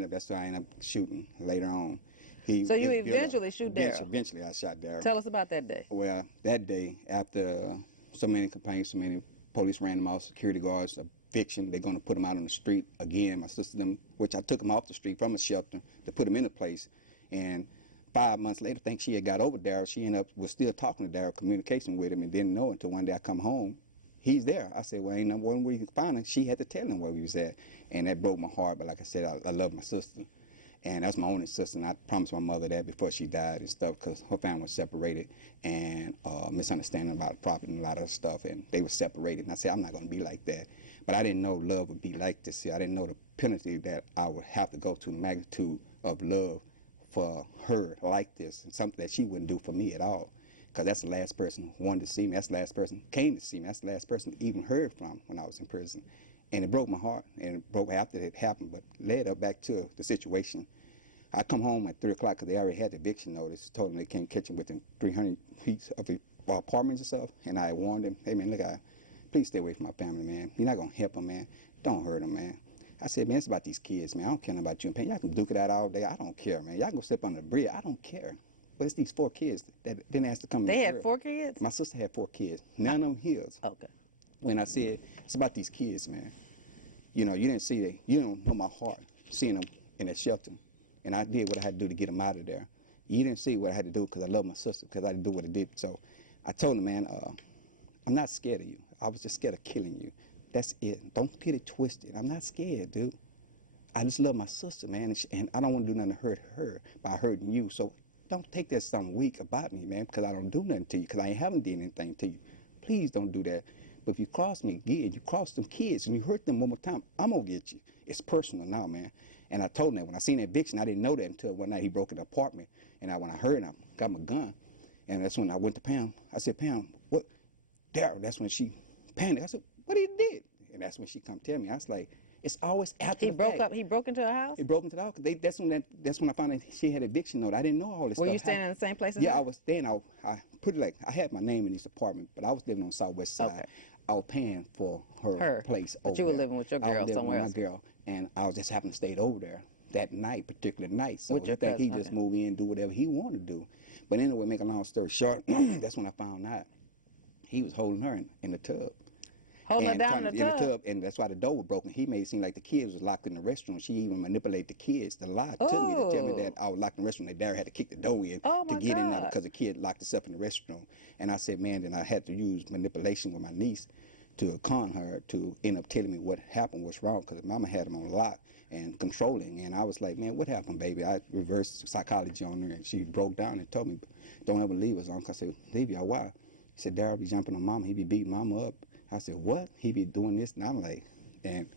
That's why I ended up shooting later on. So you eventually shoot Daryl? Eventually, I shot Daryl. Tell us about that day. Well, that day, after so many complaints, so many police ran them off, security guards, eviction, they're going to put them out on the street again. My sister, which I took them off the street from a shelter to put them in a place. And 5 months later, I think she had got over Daryl. She was still talking to Daryl, communication with him, and didn't know until one day I come home. He's there. I said, well, ain't no one where you can find him. She had to tell him where he was at. And that broke my heart. But like I said, I love my sister. And that's my only sister. And I promised my mother that before she died and stuff, because her family was separated and misunderstanding about property and a lot of stuff. And they were separated. And I said, I'm not going to be like that. But I didn't know love would be like this. See, I didn't know the penalty that I would have to go to, the magnitude of love for her like this, and something that she wouldn't do for me at all. Because that's the last person who wanted to see me. That's the last person who came to see me. That's the last person who even heard from when I was in prison. And it broke my heart, and it broke after it happened, but led up back to the situation. I come home at 3 o'clock because they already had the eviction notice. Told them they can't catch him within 300 feet of the apartments and stuff. And I warned them, hey, man, look, please stay away from my family, man. You're not going to help them, man. Don't hurt them, man. I said, man, it's about these kids, man. I don't care about you and Payne. Y'all can duke it out all day. I don't care, man. Y'all can go step on the bridge. I don't care. But it's these 4 kids that didn't ask to come in. They had 4 kids? My sister had 4 kids. None of them his. Okay. When I said, it's about these kids, man. You know, you didn't see that. You don't know my heart, seeing them in that shelter. And I did what I had to do to get them out of there. You didn't see what I had to do because I love my sister, because I had to do what I did. So I told him, man, I'm not scared of you. I was just scared of killing you. That's it. Don't get it twisted. I'm not scared, dude. I just love my sister, man, and I don't want to do nothing to hurt her by hurting you. So don't take that something weak about me, man, because I don't do nothing to you, because I haven't done anything to you. Please don't do that. But if you cross me again, you cross them kids, and you hurt them one more time, I'm going to get you. It's personal now, man. And I told him that when I seen the eviction, I didn't know that until one night he broke in the apartment. And when I heard him, I got my gun. And that's when I went to Pam. I said, Pam, what? Daryl, that's when she panicked. I said, what he did? And that's when she come tell me. I was like, It's always after He the broke fact. up. He broke into a house. He broke into the house. That's when I found out she had eviction note. I didn't know all this Were stuff. you staying in the same place as Yeah, her? I was staying. I put it like I had my name in this apartment, but I was living on Southwest Side. Okay. I was paying for her place But over you were there. living with your I was girl living somewhere with else. my girl, and I was just happened to stay over there that night, particular night. So With your I think he cousin, just okay. moved in, do whatever he wanted to do. But anyway, make a long story short, that's when I found out he was holding her in the tub. Holding her And down in the tub. and that's why the door was broken. He made it seem like the kids was locked in the restroom. She even manipulated the kids to lie to me to tell me that I was locked in the restroom. Their dad had to kick the door in Oh, to my get in there God. because the kid locked himself in the restroom. And I said, man, then I had to use manipulation with my niece to con her to end up telling me what happened, what's wrong, because mama had him on lock and controlling. And I was like, man, what happened, baby? I reversed psychology on her, and she broke down and told me, don't ever leave us, Uncle. I said, leave y'all, why? He said, Daryl be jumping on mama. He be beating mama up. I said, what? He be doing this? And I'm like, and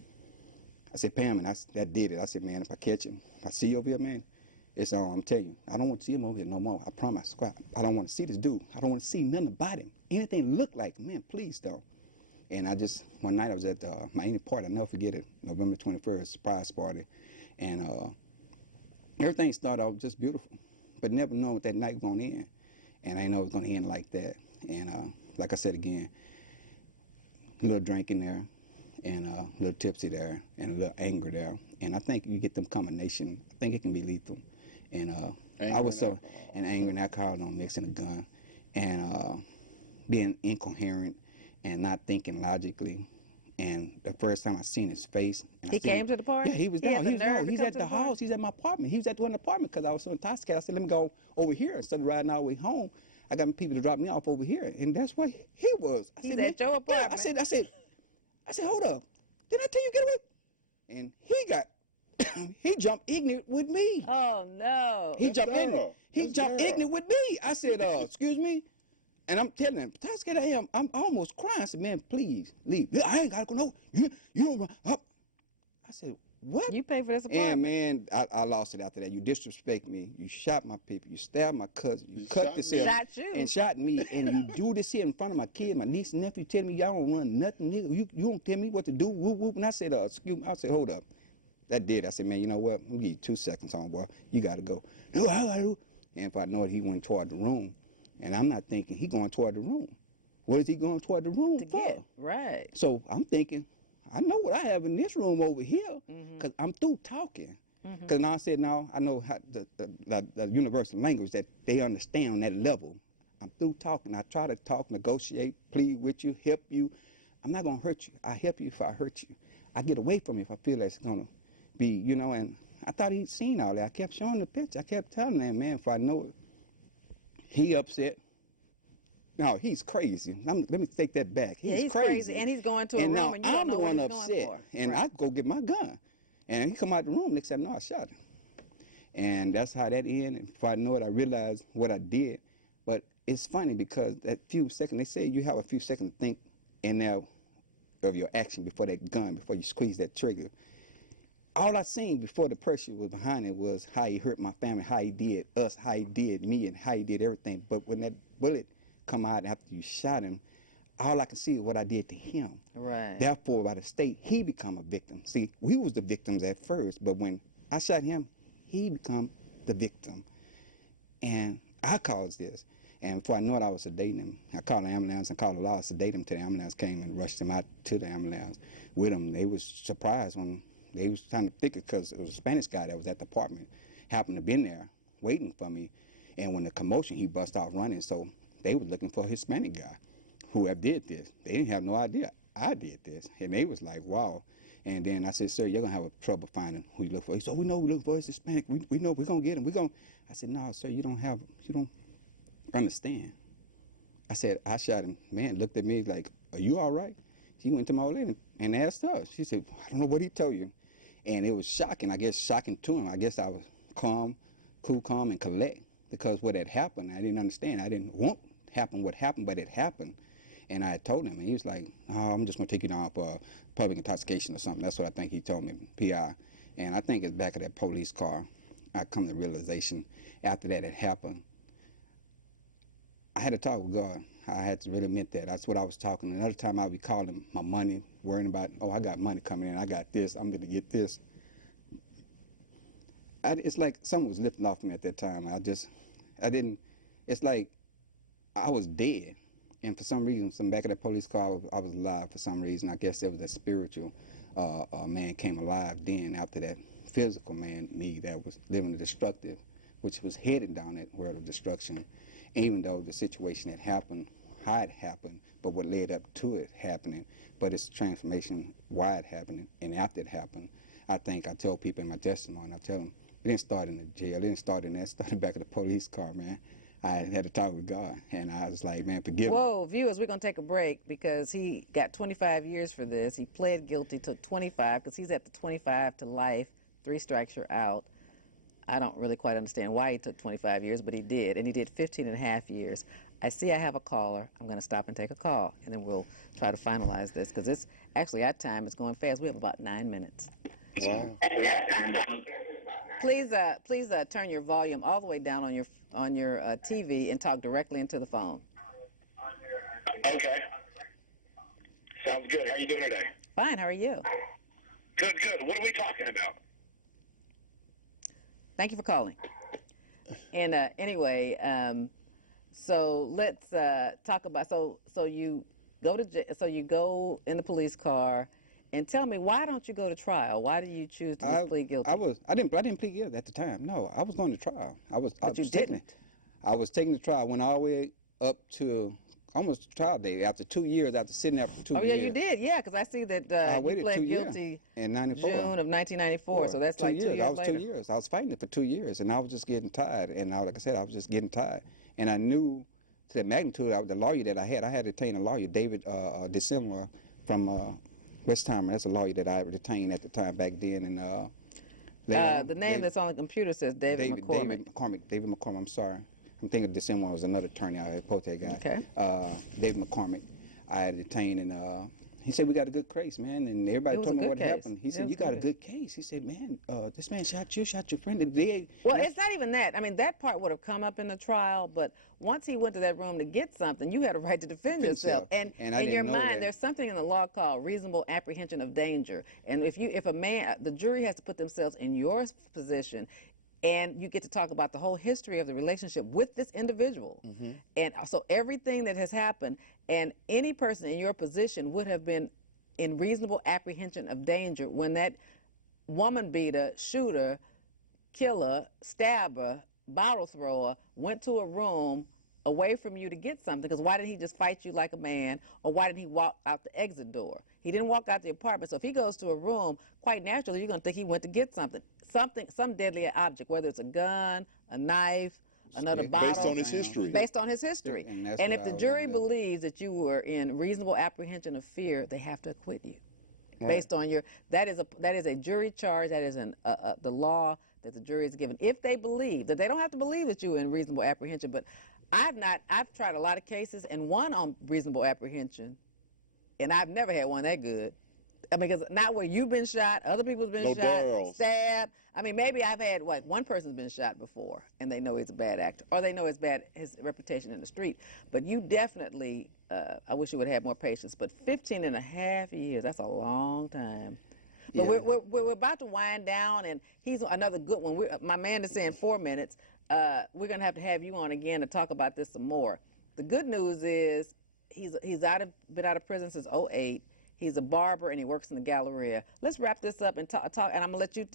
I said, Pam, and that did it. I said, man, if I catch him, if I see you over here, man, it's on. I'm telling you, I don't want to see him over here no more. I promise. I don't want to see this dude. I don't want to see nothing about him. Anything look like him, man, please don't. And I just, one night I was at my any party, I'll never forget it, November 21st, surprise party. And everything started off just beautiful, but never knowing what that night was going to end. And I didn't know it was going to end like that. And like I said again, a little drink in there, and a little tipsy there, and a little anger there. And I think you get them combination, I think it can be lethal. And I was so, and anger and alcohol don't mix in a gun. And being incoherent and not thinking logically. And the first time I seen his face, and He I seen came him, to the party? Yeah, he was He there. had the He was nerve there. to He's come at to the the party? house. He's at my apartment. He was at one apartment because I was so intoxicated. I said, let me go over here instead of riding all the way home. I got people to drop me off over here, and that's where he was. I He's said, at man, your yeah, apartment. I said, hold up. Didn't I tell you get away? And he got, he jumped ignorant with me. Oh, no. He jumped ignorant. He jumped ignorant with me. I said, excuse me. And I'm telling him, how scared I am. I'm almost crying. I said, man, please leave. I ain't got to go. No, you don't run up. I said, what? You pay for this apartment. And man, I lost it after that. You disrespect me. You shot my people. You stabbed my cousin. You cut this here. Shot you. And shot me. And you do this here in front of my kid, my niece and nephew. Tell me y'all don't run nothing, nigga. You don't tell me what to do. Whoop, whoop. And I said, excuse me. I said, hold up. That did. I said, man, you know what? I'll give you 2 seconds, homeboy. You got to go. No, I got to do. And if I know it, he went toward the room. And I'm not thinking he going toward the room. What is he going toward the room to for? get, right. So I'm thinking, I know what I have in this room over here because I'm through talking. Because now I said, now I know how the universal language that they understand on that level. I'm through talking. I try to talk, negotiate, plead with you, help you. I'm not going to hurt you. I help you if I hurt you. I get away from you if I feel that's going to be, you know, and I thought he'd seen all that. I kept showing the picture. I kept telling him, man, if I know it. He upset. No, he's crazy. Let me take that back. He's crazy. And he's going to a and room now and you don't I'm know the what one he's upset. going for. And Right. I go get my gun. And he come out the room. Next thing I know, I shot him. And that's how that ended. And before I know it, I realized what I did. But it's funny because that few seconds, they say you have a few seconds to think in there of your action before that gun, before you squeeze that trigger. All I seen before the pressure was behind it was how he hurt my family, how he did us, how he did me, and how he did everything. But when that bullet come out after you shot him, all I can see is what I did to him. Right. Therefore, by the state, he become a victim. See, we was the victims at first, but when I shot him, he become the victim. And I caused this. And before I know it, I was sedating him. I called the ambulance and called the law, sedate him till the ambulance came and rushed him out to the ambulance with him. They was surprised when they was trying to think it because it was a Spanish guy that was at the apartment, happened to been there waiting for me. And when the commotion, he bust off running. So they was looking for a Hispanic guy who had did this. They didn't have no idea I did this. And they was like, wow. And then I said, sir, you're going to have trouble finding who you look for. He said, we know we look for is Hispanic. We know we're going to get him. I said, no, sir, you don't understand. I said, I shot him. Man looked at me like, are you all right? She went to my old lady and asked her. She said, I don't know what he told you. And it was shocking, I guess, shocking to him. I guess I was calm, cool, calm, and collect because what had happened, I didn't understand. I didn't want happen what happened, but it happened. And I had told him, and he was like, oh, I'm just going to take you down for public intoxication or something. That's what I think he told me, PI. And I think it's back of that police car. I come to realization after that had happened. I had to talk with God. I had to really admit that. That's what I was talking. Another time I'd be calling my money, worrying about, oh, I got money coming in. I got this. I'm going to get this. It's like something was lifting off me at that time. It's like I was dead. And for some reason, some back of that police car, I was alive for some reason. I guess there was a spiritual man came alive then after that physical man, me, that was living destructive, which was headed down that world of destruction. Even though the situation had happened, how it happened, but what led up to it happening, but it's transformation, why it happened, and after it happened. I think I tell people in my testimony, I tell them, it didn't start in the jail, it didn't start in that, it started back of the police car, man. I had to talk with God, and I was like, man, forgive me. Whoa, viewers, we're going to take a break because he got 25 years for this. He pled guilty, took 25, because he's at the 25 to life, 3 strikes you're out. I don't really quite understand why he took 25 years, but he did, and he did 15 and a half years. I see I have a caller. I'm going to stop and take a call, and then we'll try to finalize this, because it's actually our time is going fast. We have about 9 minutes. Wow. Please turn your volume all the way down on your TV and talk directly into the phone. Okay. Sounds good. How are you doing today? Fine. How are you? Good, good. What are we talking about? Thank you for calling. And anyway, so let's talk about. So you go in the police car, and tell me, why don't you go to trial? Why did you choose to plead guilty? I didn't plead guilty at the time. No, I was going to trial. But you didn't. I was taking the trial. Went all the way up to almost trial day. After 2 years, after sitting there for 2 years. Oh yeah, you did. Yeah, because I see that you pled guilty in '94, June of 1994. So that's like 2 years That was later. 2 years. I was fighting it for 2 years, and I was just getting tired. And like I said, I was just getting tired. And I knew to the magnitude of the lawyer that I had retained a lawyer, David DeSimler from Westheimer. That's a lawyer that I retained at the time back then. And the name that's on the computer says David McCormick. David McCormick. I'm sorry. I'm thinking DeSimler was another attorney out at Pote guy. Okay. David McCormick. I had detained, and he said, we got a good case, man. And everybody told me what happened. He said, you got a good case. He said, man, this man shot your friend today. Well, it's not even that. I mean, that part would have come up in the trial, but once he went to that room to get something, you had a right to defend yourself. And in your mind, there's something in the law called reasonable apprehension of danger. And if a man, the jury has to put themselves in your position, and you get to talk about the whole history of the relationship with this individual. Mm-hmm. And so everything that has happened, and any person in your position would have been in reasonable apprehension of danger when that woman beater, shooter, killer, stabber, bottle thrower went to a room away from you to get something. Because why didn't he just fight you like a man, or why didn't he walk out the exit door? He didn't walk out the apartment. So if he goes to a room, quite naturally, you're going to think he went to get something, some deadly object, whether it's a gun, a knife, another bottle. Based on his history. Based on his history. And if the jury believes that you were in reasonable apprehension of fear, they have to acquit you. Right. Based on that is a jury charge. That is the law that the jury is given. If they believe that, they don't have to believe that you were in reasonable apprehension. But I've tried a lot of cases and one on reasonable apprehension, and I've never had one that good. I mean, because not where you've been shot, other people's been shot, stabbed. I mean, maybe I've had, one person's been shot before, and they know he's a bad actor, or they know his reputation in the street. But you definitely, I wish you would have more patience, but 15 and a half years, that's a long time. But yeah. we're about to wind down, and he's another good one. My man is saying 4 minutes. We're going to have you on again to talk about this some more. The good news is he's been out of prison since 2008. He's a barber, and he works in the Galleria. Let's wrap this up and talk, and I'm going to let you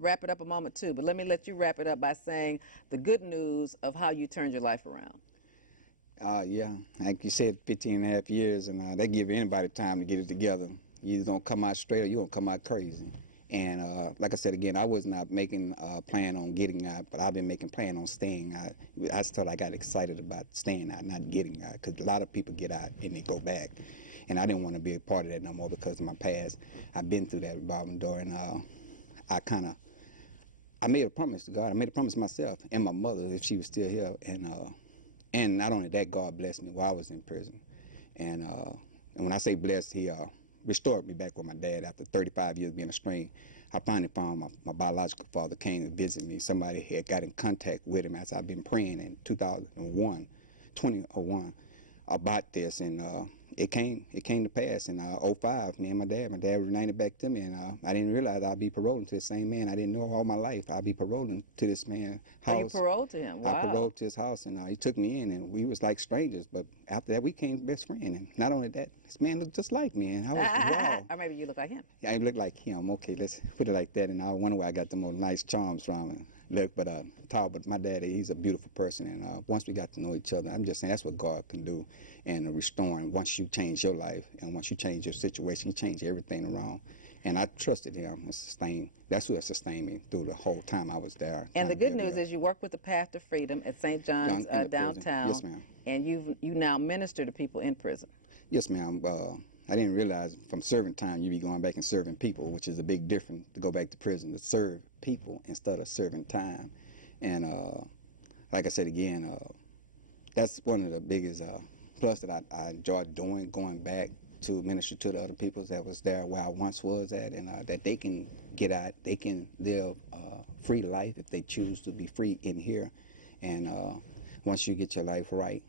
wrap it up a moment, too. But let me let you wrap it up by saying the good news of how you turned your life around. Yeah, like you said, 15 and a half years, and they give anybody time to get it together. You either going to come out straight or you're going to come out crazy. And like I said, again, I was not making a plan on getting out, but I've been making plan on staying out. I still got excited about staying out, not getting out, because a lot of people get out and they go back. And I didn't want to be a part of that no more because of my past. I've been through that revolving door, and I made a promise to God. I made a promise to myself and my mother if she was still here. And not only that, God blessed me while I was in prison. And when I say blessed, he restored me back with my dad after 35 years being estranged. I finally found my biological father came to visit me. Somebody had got in contact with him as I've been praying in 2001 2001 about this, and it came to pass in '05. Me and my dad renamed it back to me, and I didn't realize I'd be paroling to the same man. I didn't know all my life I'd be paroling to this man house. Oh, you paroled to him? Wow. I paroled to his house, and he took me in, and we was like strangers. But after that, we became best friends. And not only that, this man looked just like me, and I was wow. Or maybe you look like him. Yeah, I look like him. Okay, let's put it like that. And I wonder where I got the most nice charms from. And look, but my daddy, he's a beautiful person. And once we got to know each other, I'm just saying that's what God can do in restoring. Once you change your life and once you change your situation, you change everything around. And I trusted him and sustained. That's what sustained me through the whole time I was there. And the good news is you work with the Path to Freedom at St. John's downtown. Yes, ma'am. And you now minister to people in prison. Yes, ma'am. I didn't realize from serving time you be going back and serving people, which is a big difference to go back to prison to serve people instead of serving time. And like I said again, that's one of the biggest plus that I enjoyed doing, going back to minister to the other people that was there where I once was at, and that they can get out, they can live a free life if they choose to be free in here. And once you get your life right,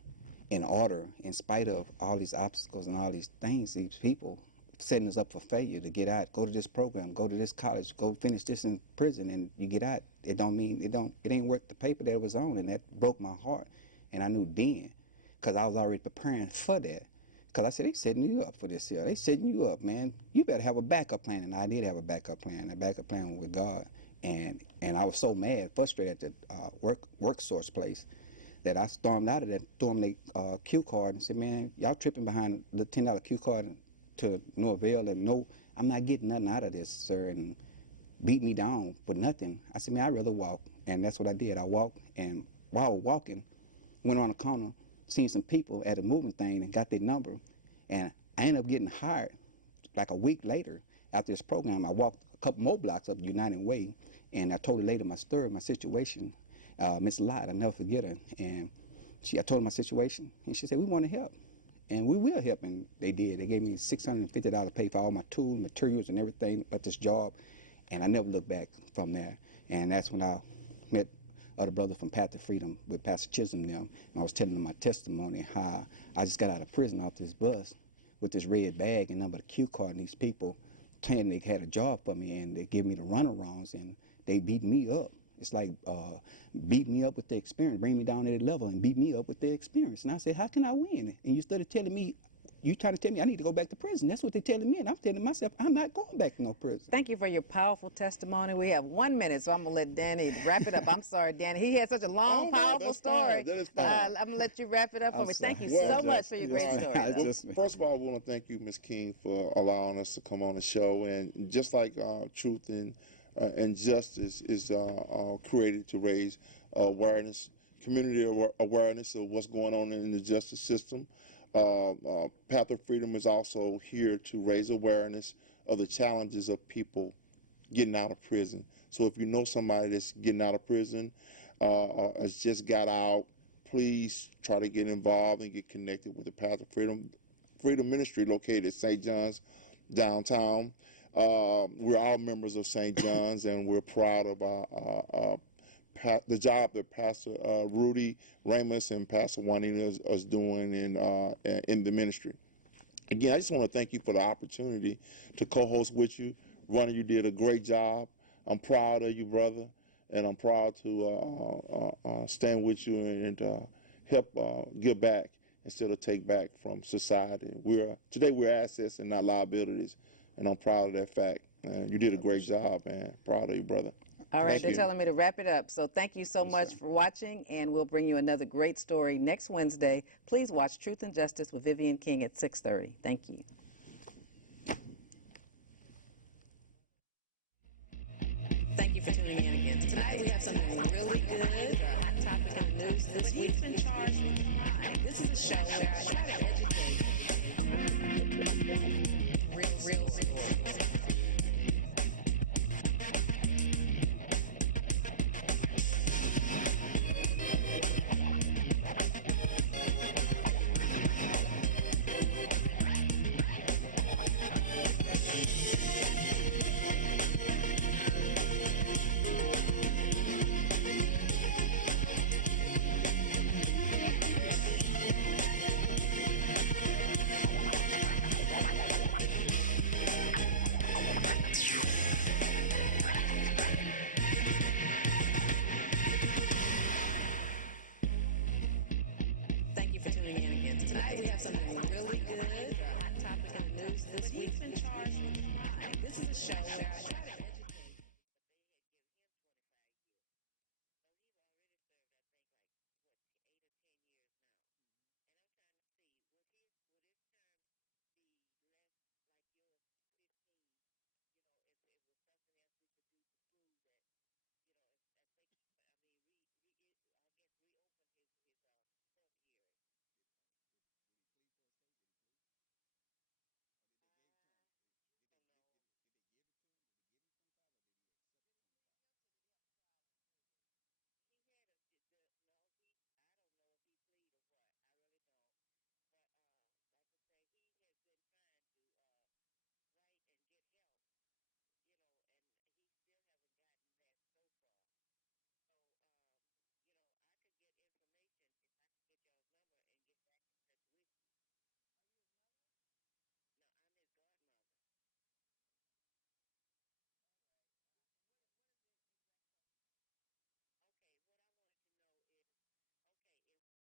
in order, in spite of all these obstacles and all these things, these people setting us up for failure to get out, go to this program, go to this college, go finish this in prison, and you get out. It ain't worth the paper that it was on, and that broke my heart. And I knew then, because I was already preparing for that. Because I said, they setting you up for this here. They setting you up, man. You better have a backup plan. And I did have a backup plan. A backup plan with God. And I was so mad, frustrated at the work source place, that I stormed out of that, threw them the cue card and said, man, y'all tripping behind the $10 cue card to no avail, and no, I'm not getting nothing out of this, sir, and beat me down for nothing. I said, man, I'd rather walk. And that's what I did. I walked, and while I was walking, went on a corner, seen some people at a moving thing and got their number, and I ended up getting hired like a week later after this program. I walked a couple more blocks up United Way, and I told the lady my story, my situation. Miss Lott, I'll never forget her. And I told her my situation, and she said, we want to help. And we will help, and they did. They gave me $650 pay for all my tools, materials, and everything at this job, and I never looked back from there. And that's when I met other brothers from Path to Freedom with Pastor Chisholm and them, and I was telling them my testimony, how I just got out of prison off this bus with this red bag and number the cue card, and these people saying they had a job for me, and they give me the runarounds, and they beat me up. It's like beat me up with the experience, bring me down to that level and beat me up with the experience. And I said, how can I win? And you started telling me, you trying to tell me I need to go back to prison. That's what they're telling me, and I'm telling myself I'm not going back to no prison. Thank you for your powerful testimony. We have 1 minute, so I'm going to let Danny wrap it up. I'm sorry, Danny. He had such a long, powerful story. That is fine. I'm going to let you wrap it up for me. Thank you Well, so much for your great story. Well, first of all, I want to thank you, Ms. King, for allowing us to come on the show. And just like Truth and Justice is created to raise awareness, community awareness of what's going on in the justice system. Path of Freedom is also here to raise awareness of the challenges of people getting out of prison. So if you know somebody that's getting out of prison, has just got out, please try to get involved and get connected with the Path of Freedom Ministry located at St. John's downtown. We're all members of St. John's, and we're proud of the job that Pastor Rudy Ramos and Pastor Juanita is doing in the ministry. Again, I just want to thank you for the opportunity to co-host with you. Ronnie, you did a great job. I'm proud of you, brother, and I'm proud to stand with you and help give back instead of take back from society. Today we're assets and not liabilities, and I'm proud of that fact. You did a great job, man. Proud of you, brother. All right, they're telling me to wrap it up. So thank you so much for watching, and we'll bring you another great story next Wednesday. Please watch Truth and Justice with Vivian King at 6:30. Thank you. Thank you for tuning in again. Tonight we have something really good, a hot topic in the news this week. He's been charged with crime. This is a show where I try to educate.